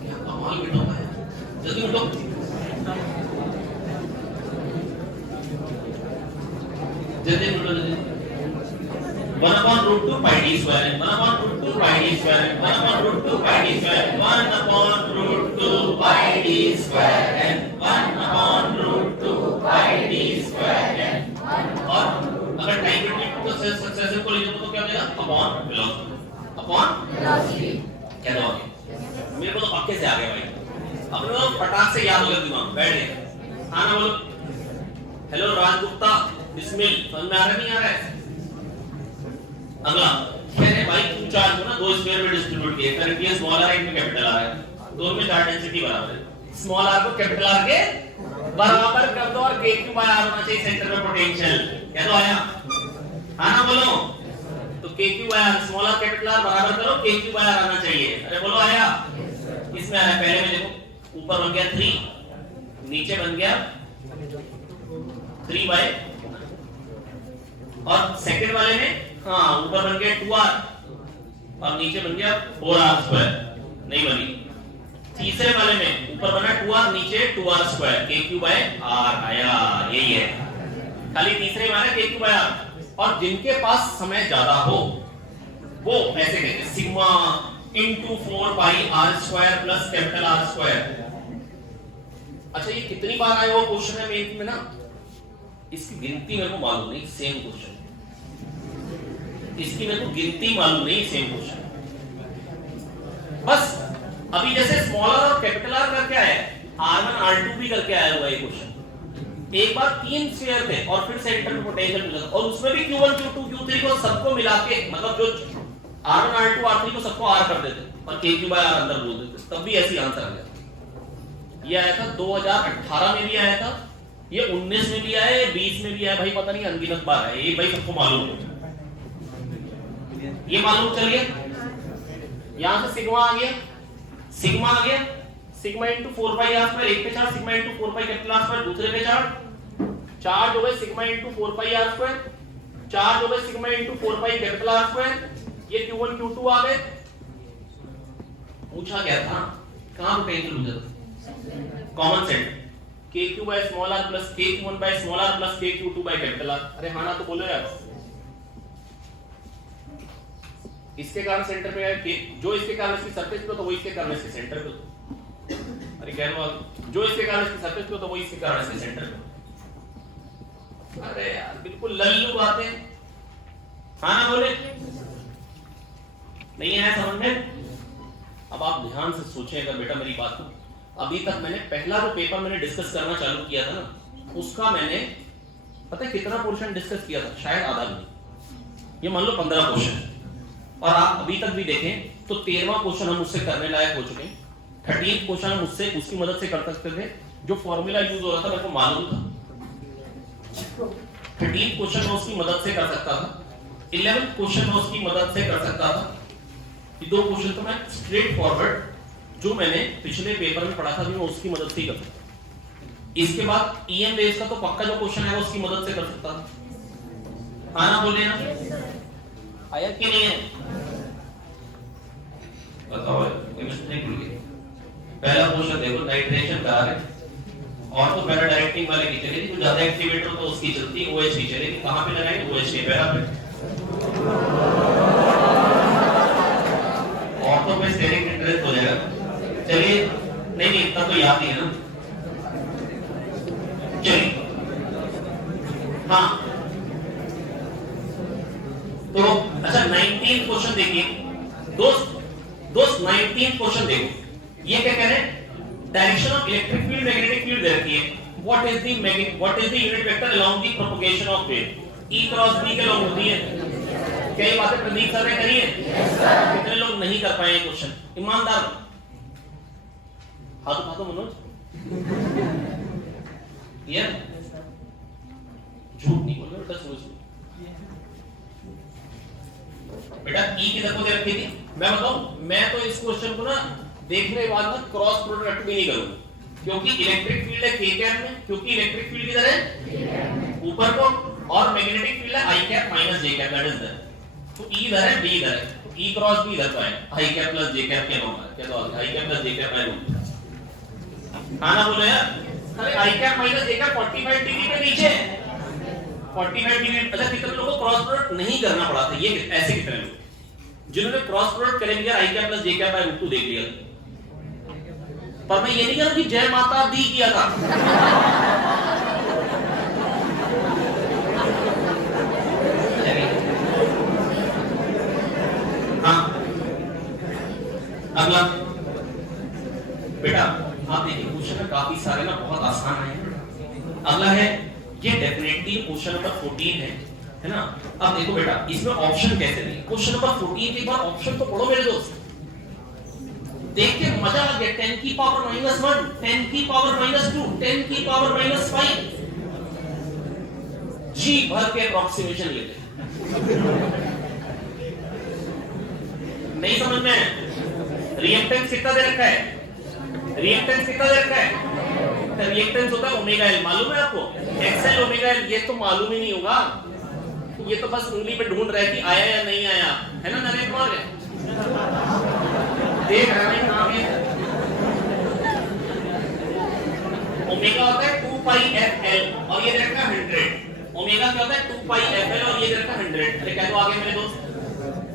क्या कमाल बिठो है, जल्दी उठो। जल्दी बोलो जल्दी। 1/√2 पाई d स्क्वायर है, 1/√2 पाई d स्क्वायर है, 1/√2 पाई d स्क्वायर है, 1/√2 पाई d स्क्वायर है, 1/√2 पाई d स्क्वायर है। और अगर time between two successive collision तो क्या देगा? Upon velocity, upon velocity. क्या दोगे? मेरे को तो पक्के से आ गया भाई, अपने को फटाक से याद हो गया दिमाग, बैठ गए। हाँ ना बोलो। हेलो राजगुप्ता बिस्मिल, समझ में आ रहा नहीं आ रहा है? अगला कह रहे भाई Q चार्ज को ना 2 स्फीयर में डिस्ट्रीब्यूट किया, करंट ये स्मॉल r एक में कैपिटल r है, दोनों में चार्ज डेंसिटी बराबर है, स्मॉल r को कैपिटल R के बराबर कर दो और KQ/R होना चाहिए सेंटर में पोटेंशियल। क्या तो आया? हाँ ना बोलो। तो KQ/R small r capital R बराबर करो, KQ/R आना चाहिए। अरे बोलो आया? इसमें आया, पहले में देखो ऊपर बन गया 3, नीचे बन गया 3/, और सेकंड वाले में हाँ ऊपर बन गया 2r और नीचे बन गया 4r², नहीं बनी। तीसरे वाले में ऊपर बना 2r नीचे 2r², KQ/R आया, यही है खाली तीसरे वाले KQ/R। और जिनके पास समय ज्यादा हो वो ऐसे कहते हैं sigma into 4πr² plus capital R²। अच्छा ये कितनी बार आया वो क्वेश्चन है मेन में ना, इसकी गिनती मेरे को मालूम नहीं, सेम क्वेश्चन, इसकी मेरे को गिनती मालूम नहीं, सेम क्वेश्चन। बस अभी जैसे स्मॉलर और कैपिटल R करके आया, R1 R2 भी करके आया हुआ ये क्वेश्चन। एक बार 3 स्फीयर थे और फिर सेंटर में पोटेंशियल मिला, और उसमें भी Q1 Q2 Q3 को सबको मिला के, मतलब जो R1 R2 R3 को सबको R कर देते और KQ/R अंदर बोल देते, तब भी ऐसी आंसर आ जाता। ये आया था 2018 में भी आया था, ये 19 में भी आया, ये 20 में भी आया, भाई पता नहीं अनगिनत बार है ये, भाई सबको मालूम है। ये मालूम चल गया, यहां से सिग्मा आ गया, सिग्मा आ गया, सिग्मा इंटू 4πr², एक पे चार्ज, सिग्मा इंटू 4πR², दूसरे पे चार्ज हो गए सिग्मा इंटू 4πr², चार्ज हो गए सिग्मा इंटू 4πR², ये Q1 Q2 आ गए। पूछा क्या था, कहां potential loser, common centre, KQ/r plus KQ1/r plus KQ2/R। अरे हाँ ना तो बोलो यार, इसके कारण सेंटर पे है, जो इसके कारण इसकी सरफेस पे तो वो इसके कारण इसके सेंटर पे। अरे कह लो, जो इसके कारण इसकी सरफेस पे तो वो इसके कारण इसके सेंटर पे। अरे यार बिल्कुल लल्लू बातें, हाँ ना बोले, नहीं आया समझ में? अब आप ध्यान से सोचेगा बेटा मेरी बात को। अभी तक मैंने पहला जो पेपर मैंने डिस्कस करना चालू किया था ना, उसका मैंने पता है कितना पोर्शन डिस्कस किया था, शायद आधा भी नहीं। ये मान लो 15 क्वेश्चन, और आप अभी तक भी देखें तो 13वां क्वेश्चन हम उससे करने लायक हो चुके हैं। 13th क्वेश्चन हम उससे उसकी मदद से कर सकते थे, जो फॉर्मूला यूज हो रहा था मेरे को मालूम था। 13th क्वेश्चन में उसकी मदद से कर सकता था, 11th क्वेश्चन में उसकी मदद से कर सकता था। ये दो क्वेश्चन तो मैं स्ट्रेट फॉरवर्ड जो मैंने पिछले पेपर में पढ़ा था भी मैं उसकी मदद से ही कर सकता। इसके बाद ईएम वेव्स का तो पक्का जो क्वेश्चन है वो उसकी मदद से कर सकता था। हाँ ना बोले ना, आया कि नहीं है? बताओ, केमिस्ट्री भूल गए। पहला क्वेश्चन देखो, नाइट्रेशन का है और तो पैरा डायरेक्टिंग वाले की चलेगी, जो ज्यादा एक्टिवेटर हो तो उसकी चलती है, OH की चलेगी। कहां पे लगाएंगे? OH के पैरा पे। और तो पे स्टेरिक इंटरेस्ट हो जाएगा। चलिए, नहीं इतना तो याद ही है ना। चलिए, हाँ तो अच्छा 19 क्वेश्चन देखिए दोस्त 19 क्वेश्चन देखो। ये क्या कह रहे हैं? Direction of electric field magnetic field दे रखी है। What is the unit vector along the propagation of wave? E cross B के लॉन्ग होती है। क्या ये बातें प्रदीप सर ने करी है? कितने लोग नहीं कर पाए क्वेश्चन? ईमानदार हाथ तो मनोज, ये झूठ नहीं बोल रहे बेटा, सोच बेटा E किधर को दे रखी थी? मैं बताऊं, मैं तो इस क्वेश्चन को ना देखने के बाद ना क्रॉस प्रोडक्ट भी नहीं करूंगा, क्योंकि इलेक्ट्रिक फील्ड है k कैप में, क्योंकि इलेक्ट्रिक फील्ड किधर है? ऊपर को, और मैग्नेटिक फील्ड है i cap minus j cap, that is that. तो E इधर है, B इधर है, तो E क्रॉस B इधर का है, i cap plus j cap के नॉर्मल क्या तो i cap plus j cap है रूट। हाँ ना बोलो यार, अरे i cap minus j cap 45 degree पे नीचे है, 45 डिग्री। अच्छा कितने लोगों को क्रॉस प्रोडक्ट नहीं करना पड़ा था? ये ऐसे कितने लोग जिन्होंने क्रॉस प्रोडक्ट कर लिया i cap plus j cap by root 2 देख लिया। पर मैं ये नहीं कह रहा कि जय माता दी किया था। हाँ अगला बेटा आप देखिए, क्वेश्चन काफी सारे ना बहुत आसान है। अगला है ये डेफिनेटली क्वेश्चन नंबर 14 है ना। अब देखो बेटा इसमें ऑप्शन कैसे दें? क्वेश्चन नंबर 14 के बाद ऑप्शन तो पढ़ो मेरे दोस्त, देख के मजा आ गया। 10 की पावर -1, 10 की पावर -2, 10 की पावर -5, जी भर के अप्रोक्सीमेशन लेते। नहीं समझ में? रिएक्टेंस कितना दे रखा है? रिएक्टेंस कितना दे रखा है? तो रिएक्टेंस होता है ओमेगा एल, मालूम है आपको? एक्सएल ओमेगा एल, ये तो मालूम ही नहीं होगा, ये तो बस उंगली पे ढूंढ रहा है कि आया या नहीं आया, है ना नरेश कुमार? देख रहा है कहां है? ओमेगा होता है 2 पाई fl और ये रखा 100। ओमेगा क्या होता है? 2 पाई fl और ये रखा 100। अरे क्या तो आगे मेरे दोस्त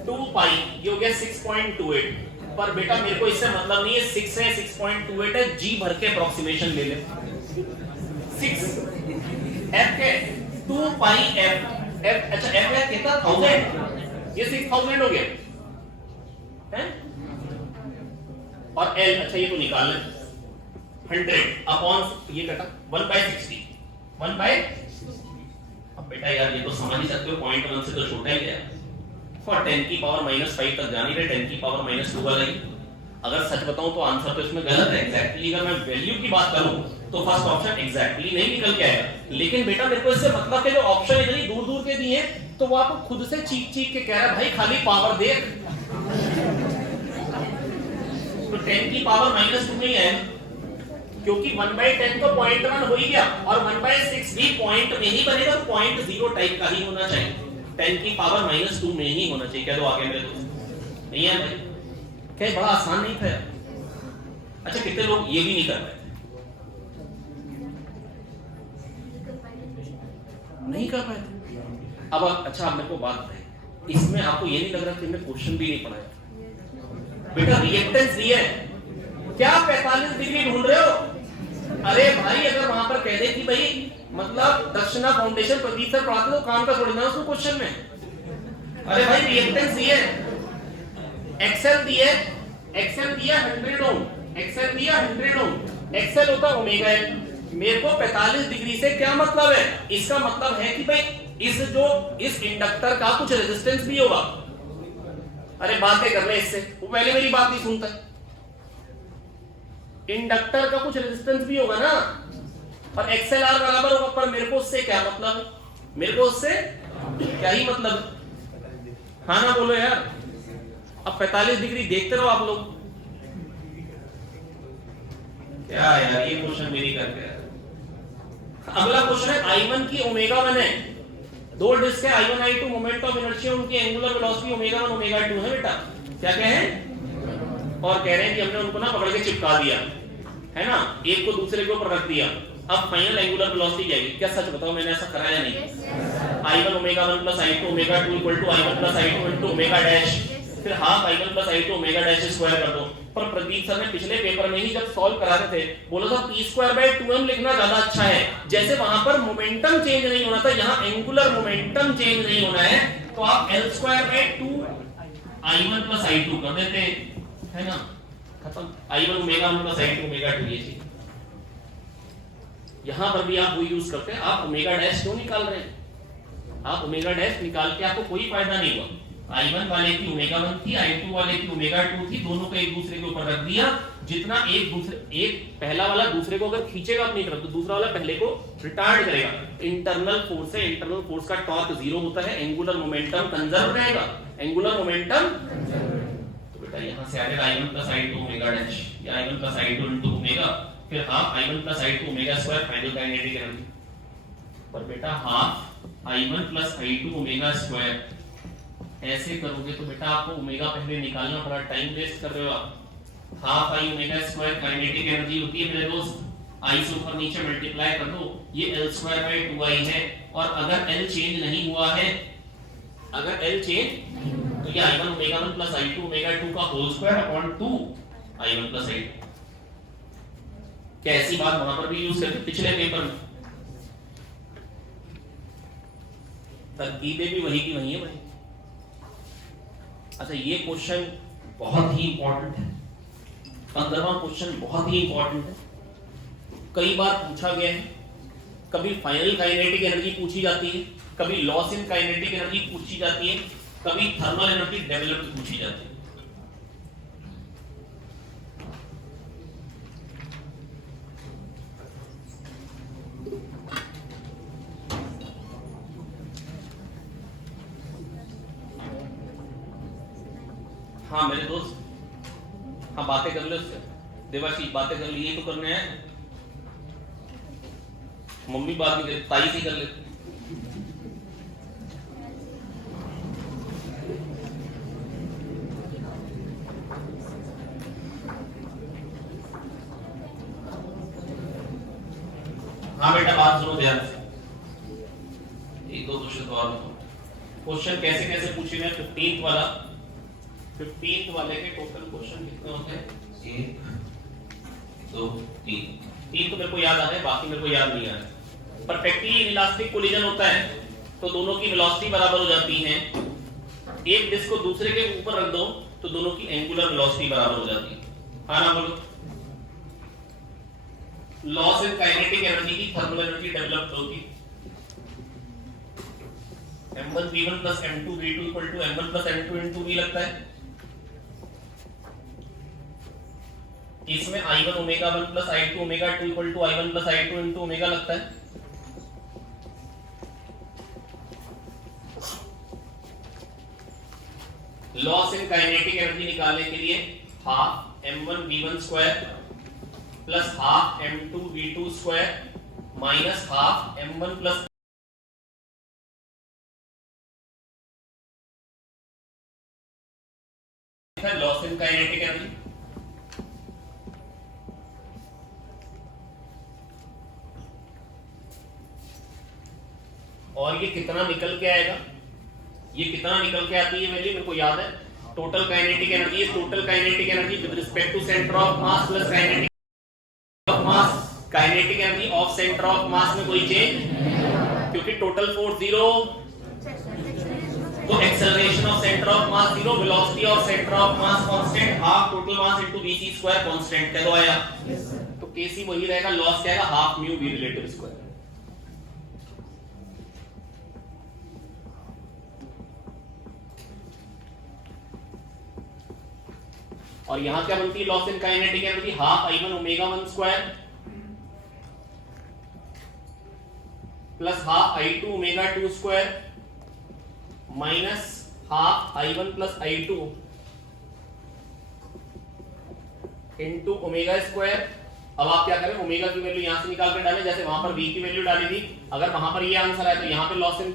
2 पाई, ये हो गया 6.28। पर बेटा मेरे को इससे मतलब नहीं है 6 है 6.28 है, जी भर के अप्रोक्सीमेशन ले ले। 6 f के 2 पाई f, अच्छा f है कितना? 1000, ये 6000 हो गया हैं। और l अच्छा ये तो निकाल ले, 100 अपॉन ये कटा 1/60, 1/। अब बेटा यार ये तो समझ ही सकते हो, 0.1 से तो छोटा ही है। और 10 की पावर -5 तक जा नहीं रहे, 10 की पावर -2 वाला ही। अगर सच बताऊं तो आंसर तो इसमें गलत है एग्जैक्टली। अगर मैं वैल्यू की बात करूं तो फर्स्ट ऑप्शन एग्जैक्टली नहीं निकल के आएगा, लेकिन बेटा मेरे को इससे मतलब के जो ऑप्शन इतनी दूर दूर के दिए तो वो आपको खुद से चीख चीख के कह रहा है भाई खाली पावर दे। तो 10 की पावर -2 नहीं है, क्योंकि 1/10 तो 0.1 हो ही गया, और 1/6 भी पॉइंट में ही बनेगा, तो 0.0 टाइप का ही होना चाहिए, 10 की पावर -2 में ही होना चाहिए। क्या दो आगे मेरे दोस्त, नहीं है भाई? क्या बड़ा आसान नहीं था? अच्छा कितने लोग ये भी नहीं कर पाए? नहीं कर पाए। अब अच्छा आप मेरे को बात बताइए, इसमें आपको ये नहीं लग रहा कि हमने क्वेश्चन भी नहीं पढ़ाया? बेटा रिएक्टेंस दी है, क्या 45 डिग्री ढूंढ रहे हो? अरे भाई अगर वहां पर कह दे कि भाई मतलब दक्षिणा फाउंडेशन प्रदीप सर पढ़ाते तो काम का थोड़ी ना उसको क्वेश्चन में। अरे भाई रिएक्टेंस दी है, एक्सेल दी है, एक्सेल दिया 100 ओम, एक्सेल दिया 100 ओम, एक्सेल होता ओमेगा एल। मेरे को 45 डिग्री से क्या मतलब है? इसका मतलब है कि भाई इस इंडक्टर का कुछ रेजिस्टेंस भी होगा। अरे बातें कर रहे इससे, वो पहले मेरी बात नहीं सुनता। इंडक्टर का कुछ रेजिस्टेंस भी होगा ना, और एक्सेल आर बराबर होगा, पर मेरे को उससे क्या मतलब है? मेरे को उससे क्या ही मतलब? हाँ ना बोलो यार। अब 45 डिग्री देखते रहो आप लोग। क्या यार ये क्वेश्चन मेरी करके। अगला क्वेश्चन है I1 की ओमेगा 1 है, दो डिस्क है I1 I2, moment of inertia उनकी एंगुलर वेलोसिटी ओमेगा 1 ओमेगा 2 है बेटा। क्या कह हैं? और कह रहे हैं कि हमने उनको ना पकड़ के चिपका दिया है ना, एक को दूसरे के ऊपर रख दिया, अब फाइनल एंगुलर वेलोसिटी जाएगी। क्या सच बताओ मैंने ऐसा करा या नहीं? I1 omega 1 plus I2 omega 2 equal to I1 plus I2 into omega dash, फिर half I1 plus I2 omega dash square कर दो। पर प्रदीप सर ने पिछले पेपर में ही जब सॉल्व करा रहे थे बोला था p²/2m लिखना ज्यादा अच्छा है। जैसे वहां पर मोमेंटम चेंज नहीं होना था, यहाँ एंगुलर मोमेंटम चेंज नहीं होना है, तो आप l²/2 I1 प्लस I2 कर देते है ना, खत्म। I1 omega 1 plus I2 omega 2 ये चीज। यहां पर भी आप वो यूज करते हैं। आप ओमेगा डैश क्यों निकाल रहे हैं? आप ओमेगा डैश निकाल के आपको कोई फायदा नहीं हुआ। I1 वाले की ओमेगा 1 थी, I2 वाले की ओमेगा 2 थी, दोनों को एक दूसरे के ऊपर रख दिया। जितना एक पहला वाला दूसरे को अगर खींचेगा अपनी तरफ, तो दूसरा वाला पहले को रिटार्ड करेगा। इंटरनल फोर्स है, इंटरनल फोर्स का टॉर्क 0 होता है, एंगुलर मोमेंटम कंजर्व रहेगा, एंगुलर मोमेंटम। तो बेटा यहां से आएगा I1 plus I2 omega dash, या I1 plus I2 into omega, फिर half I1 plus I2 omega square final kinetic energy. पर बेटा half I1 plus I2 omega square ऐसे करोगे तो बेटा आपको ओमेगा पहले निकालना पड़ा, टाइम वेस्ट कर रहे हो आप। Half I omega square kinetic energy होती है मेरे दोस्त, I से ऊपर नीचे मल्टीप्लाई कर दो, ये l²/2I है। और अगर l चेंज नहीं हुआ है, अगर l चेंज, तो ये I1 omega 1 plus I2 omega 2 का whole square upon 2 I1 plus I2। क्या ऐसी बात वहां पर भी यूज करते पिछले पेपर में? तरकीबें भी वही की वही है भाई। अच्छा ये क्वेश्चन बहुत ही इंपॉर्टेंट है, 15वां क्वेश्चन बहुत ही इंपॉर्टेंट है, कई बार पूछा गया है। कभी फाइनल काइनेटिक एनर्जी पूछी जाती है, कभी लॉस इन काइनेटिक एनर्जी पूछी जाती है, कभी थर्मल एनर्जी डेवलप्ड पूछी जाती है। हाँ मेरे दोस्त, हाँ बातें कर लो उससे, देवाशीष बातें कर ली, ये तो करने हैं। मम्मी बात नहीं करे, ताई से कर ले। हाँ बेटा बात सुनो ध्यान से, एक दो क्वेश्चन और। क्वेश्चन कैसे कैसे पूछे गए? 15th वाले के टोटल क्वेश्चन कितने होते हैं? 1 2 3 तो मेरे को याद आ रहे, बाकी मेरे को याद नहीं आ रहा। परफेक्टली इलास्टिक कोलिजन होता है तो दोनों की वेलोसिटी बराबर हो जाती है। एक डिस्क को दूसरे के ऊपर रख दो तो दोनों की एंगुलर वेलोसिटी बराबर हो जाती है। हाँ ना बोलो। लॉस इन काइनेटिक एनर्जी की थर्मल एनर्जी डेवलप होगी। m1 v1 plus m2 v2 equal to m1 plus m2 into v लगता है। इसमें i1 omega 1 plus i2 omega 2 equal to i1 plus i2 into omega लगता है। Loss in kinetic energy निकालने के लिए half m1 v1 square plus half m2 v2 square minus half m1 plus loss in kinetic energy. और ये कितना निकल के आएगा, ये कितना निकल के आती है वैल्यू मेरे को याद है। Total kinetic energy is total kinetic energy with respect to centre of mass plus kinetic of mass. Kinetic energy of centre of mass में कोई चेंज, क्योंकि टोटल फोर्स जीरो, तो acceleration of centre of mass zero, velocity of centre of mass constant, half total mass into vc square constant. क्या तो आया? तो kc वही रहेगा, लॉस क्या आएगा? Half mu v relative square. और यहां क्या बनती है loss in kinetic energy? Half i1 omega 1 square plus half i2 omega 2 square minus half i1 plus i2 into omega square. अब आप क्या करें, ओमेगा की वैल्यू यहां से निकाल कर डालें, जैसे वहां पर v की वैल्यू डाली थी। अगर वहां पर ये आंसर आया तो यहां पे लॉस इन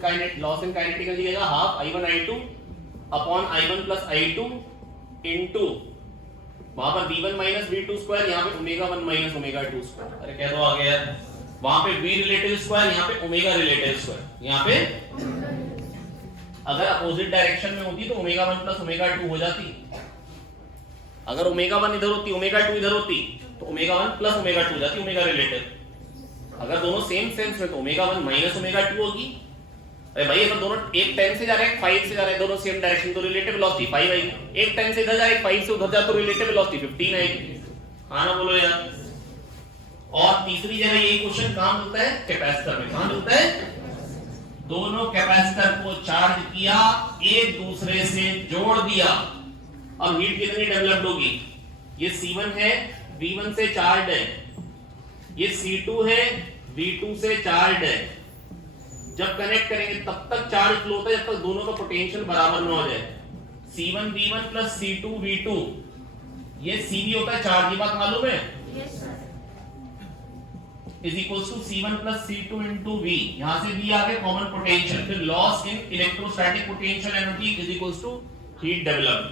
काइनेटिक एनर्जी आएगा half i1 i2 upon i1 plus i2 into वहां पर v1 माइनस v2 स्क्वायर, यहां पे ओमेगा 1 माइनस ओमेगा 2 स्क्वायर। अरे कह दो आ गया, वहां पे v रिलेटिव स्क्वायर, यहां पे ओमेगा रिलेटिव स्क्वायर। यहां पे अगर अपोजिट डायरेक्शन में होती तो ओमेगा 1 प्लस ओमेगा 2 हो जाती। अगर ओमेगा 1 इधर होती, ओमेगा 2 इधर होती, तो ओमेगा 1 प्लस ओमेगा 2 हो जाती ओमेगा रिलेटिव। अगर दोनों सेम सेंस में तो ओमेगा 1 माइनस ओमेगा 2 होगी। अरे भाई अगर दोनों एक 10 से जा रहे हैं 5 से जा रहे हैं, दोनों सेम डायरेक्शन, तो रिलेटिव वेलोसिटी 5 आएगी। एक 10 से इधर जा रहा है 5 से उधर जा तो रिलेटिव वेलोसिटी 15 आएगी। हाँ ना बोलो यार। और तीसरी जगह यही क्वेश्चन कहां मिलता है? कैपेसिटर में। कहां मिलता है? दोनों कैपेसिटर को चार्ज किया, एक दूसरे से जोड़ दिया, अब हीट कितनी डेवलप्ड होगी? ये C1 है, V1 से चार्ज है, ये C2 है, V2 से चार्ज है। जब कनेक्ट करेंगे तब तक चार्ज फ्लो होता है जब तक दोनों का पोटेंशियल बराबर ना हो जाए। C1 V1 plus C2 V2, ये CV होता है चार्ज, ये बात मालूम है? Yes sir. Is equals to C1 plus C2 into V। यहां से V आ गया कॉमन पोटेंशियल, फिर loss in electrostatic potential energy is equals to heat developed.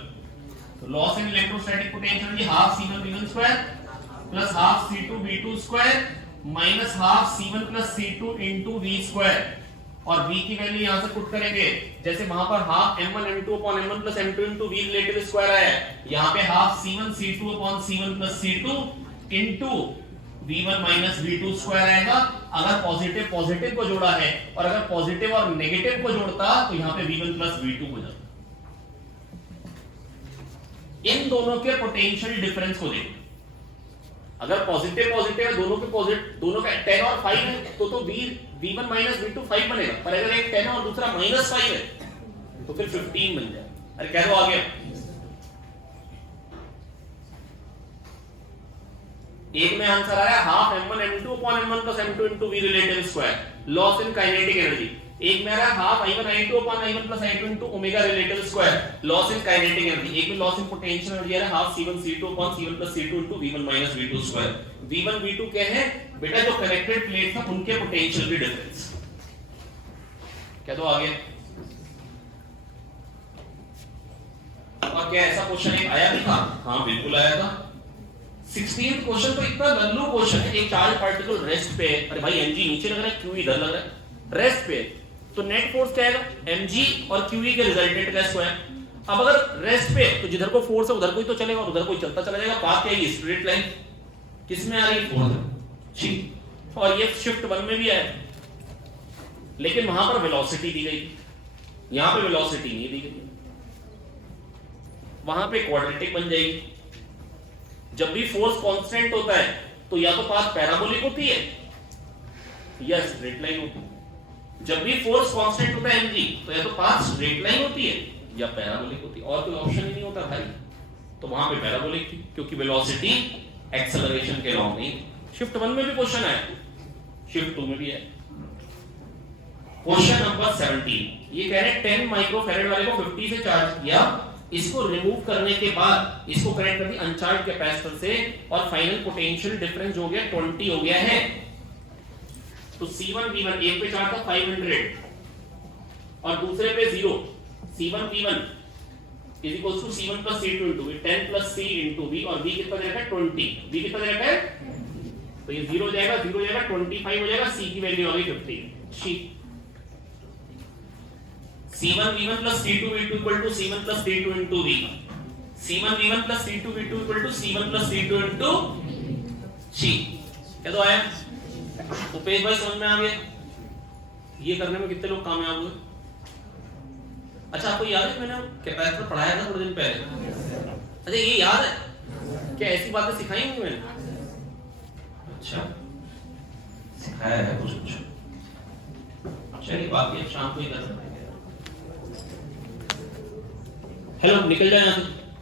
तो loss in electrostatic potential energy half C1 V1 square plus half C2 V2 square minus half C1 plus C2 into V square. और v की value यहां से put करेंगे, जैसे वहां पर half m1 m2 upon m1 plus m2 into v relative square आया, यहां पे half c1 c2 upon c1 plus c2 into v1 minus v2 square आएगा। अगर पॉजिटिव पॉजिटिव को जोड़ा है और अगर पॉजिटिव और नेगेटिव को जोड़ता तो यहां पे v1 प्लस v2 हो जाता। इन दोनों के पोटेंशियल डिफरेंस को देखो, अगर पॉजिटिव पॉजिटिव है, दोनों का 10 और 5 है तो v1 माइनस v2 5 बनेगा, पर अगर एक 10 और दूसरा माइनस 5 है तो फिर 15 बन जाए। अरे कह दो आगे। एक में आंसर आया half m1 m2 upon m1 plus m2 into v relative square, loss in kinetic energy. एक में आ रहा है half i1 i2 upon i1 plus i2 into omega relative square, loss in kinetic energy. एक में loss in potential energy आ रहा है half c1 c2 upon c1 plus c2 into v1 minus v2 square. v1 v2 क्या है बेटा? जो connected plate था उनके पोटेंशियल की डिफरेंस। क्या तो आगे। और क्या ऐसा क्वेश्चन एक आया भी था? हाँ बिल्कुल आया था। 16th क्वेश्चन तो इतना लल्लू क्वेश्चन है। एक चार्ज पार्टिकल रेस्ट पे है, अरे भाई mg नीचे लग रहा है, q इधर लग रहा है, रेस्ट पे, तो नेट फोर्स क्या आएगा? mg और qe के रिजल्टेंट का स्क्वायर। अब अगर रेस्ट पे तो जिधर को फोर्स है उधर कोई तो चलेगा और उधर कोई चलता चला जाएगा। पाथ क्या है? Straight line. किसमें आ रही? फोर्स। ठीक। और ये शिफ्ट 1 में भी आया, लेकिन वहां पर वेलोसिटी दी गई, यहां पे वेलोसिटी नहीं दी गई। वहां पे क्वाड्रेटिक बन जाएगी। जब भी फोर्स कांस्टेंट होता है तो या तो पाथ पैराबोलिक होती है या स्ट्रेट लाइन होती है। जब भी फोर्स कांस्टेंट होता है mg, तो या तो पाथ स्ट्रेट लाइन होती है या पैराबोलिक होती है, और कोई ऑप्शन ही नहीं होता भाई। तो वहां पे पैराबोलिक थी क्योंकि वेलोसिटी एक्सेलरेशन के लॉन्ग नहीं। शिफ्ट 1 में भी क्वेश्चन आया, शिफ्ट 2 में भी है। क्वेश्चन नंबर 17, ये कह रहे हैं 10 माइक्रोफैराड वाले को 50 से चार्ज किया, इसको रिमूव करने के बाद इसको कनेक्ट कर दिया अनचार्ज कैपेसिटर से, और फाइनल पोटेंशियल डिफरेंस जो हो गया 20 हो गया है। तो C1 V1 एक पे चार्ज था 500 और दूसरे पे 0, C1 V1 is equals to C1 plus C2 into V, 10 plus C into V, और V कितना दे रखा है 20, V कितना दे रखा है, तो ये 0 हो जाएगा, 0 हो जाएगा, 25 हो जाएगा, C की वैल्यू आ गई 50। C1 V1 plus C2 V2 equal to C1 plus C2 into V, C1 V1 plus C2 V2 equal to C1 plus C2 into C। क्या तो आया उपेश भाई, समझ में आ गया? ये करने में कितने लोग कामयाब हुए? अच्छा, आपको याद है मैंने कैपेसिटर पढ़ाया था थोड़े दिन पहले? अच्छा, ये याद है क्या? ऐसी बातें सिखाई होंगी मैंने? अच्छा, सिखाया है कुछ कुछ। चलिए, बाकी अब शाम को ही कर सकते हैं। हेलो, निकल जाए यहाँ से।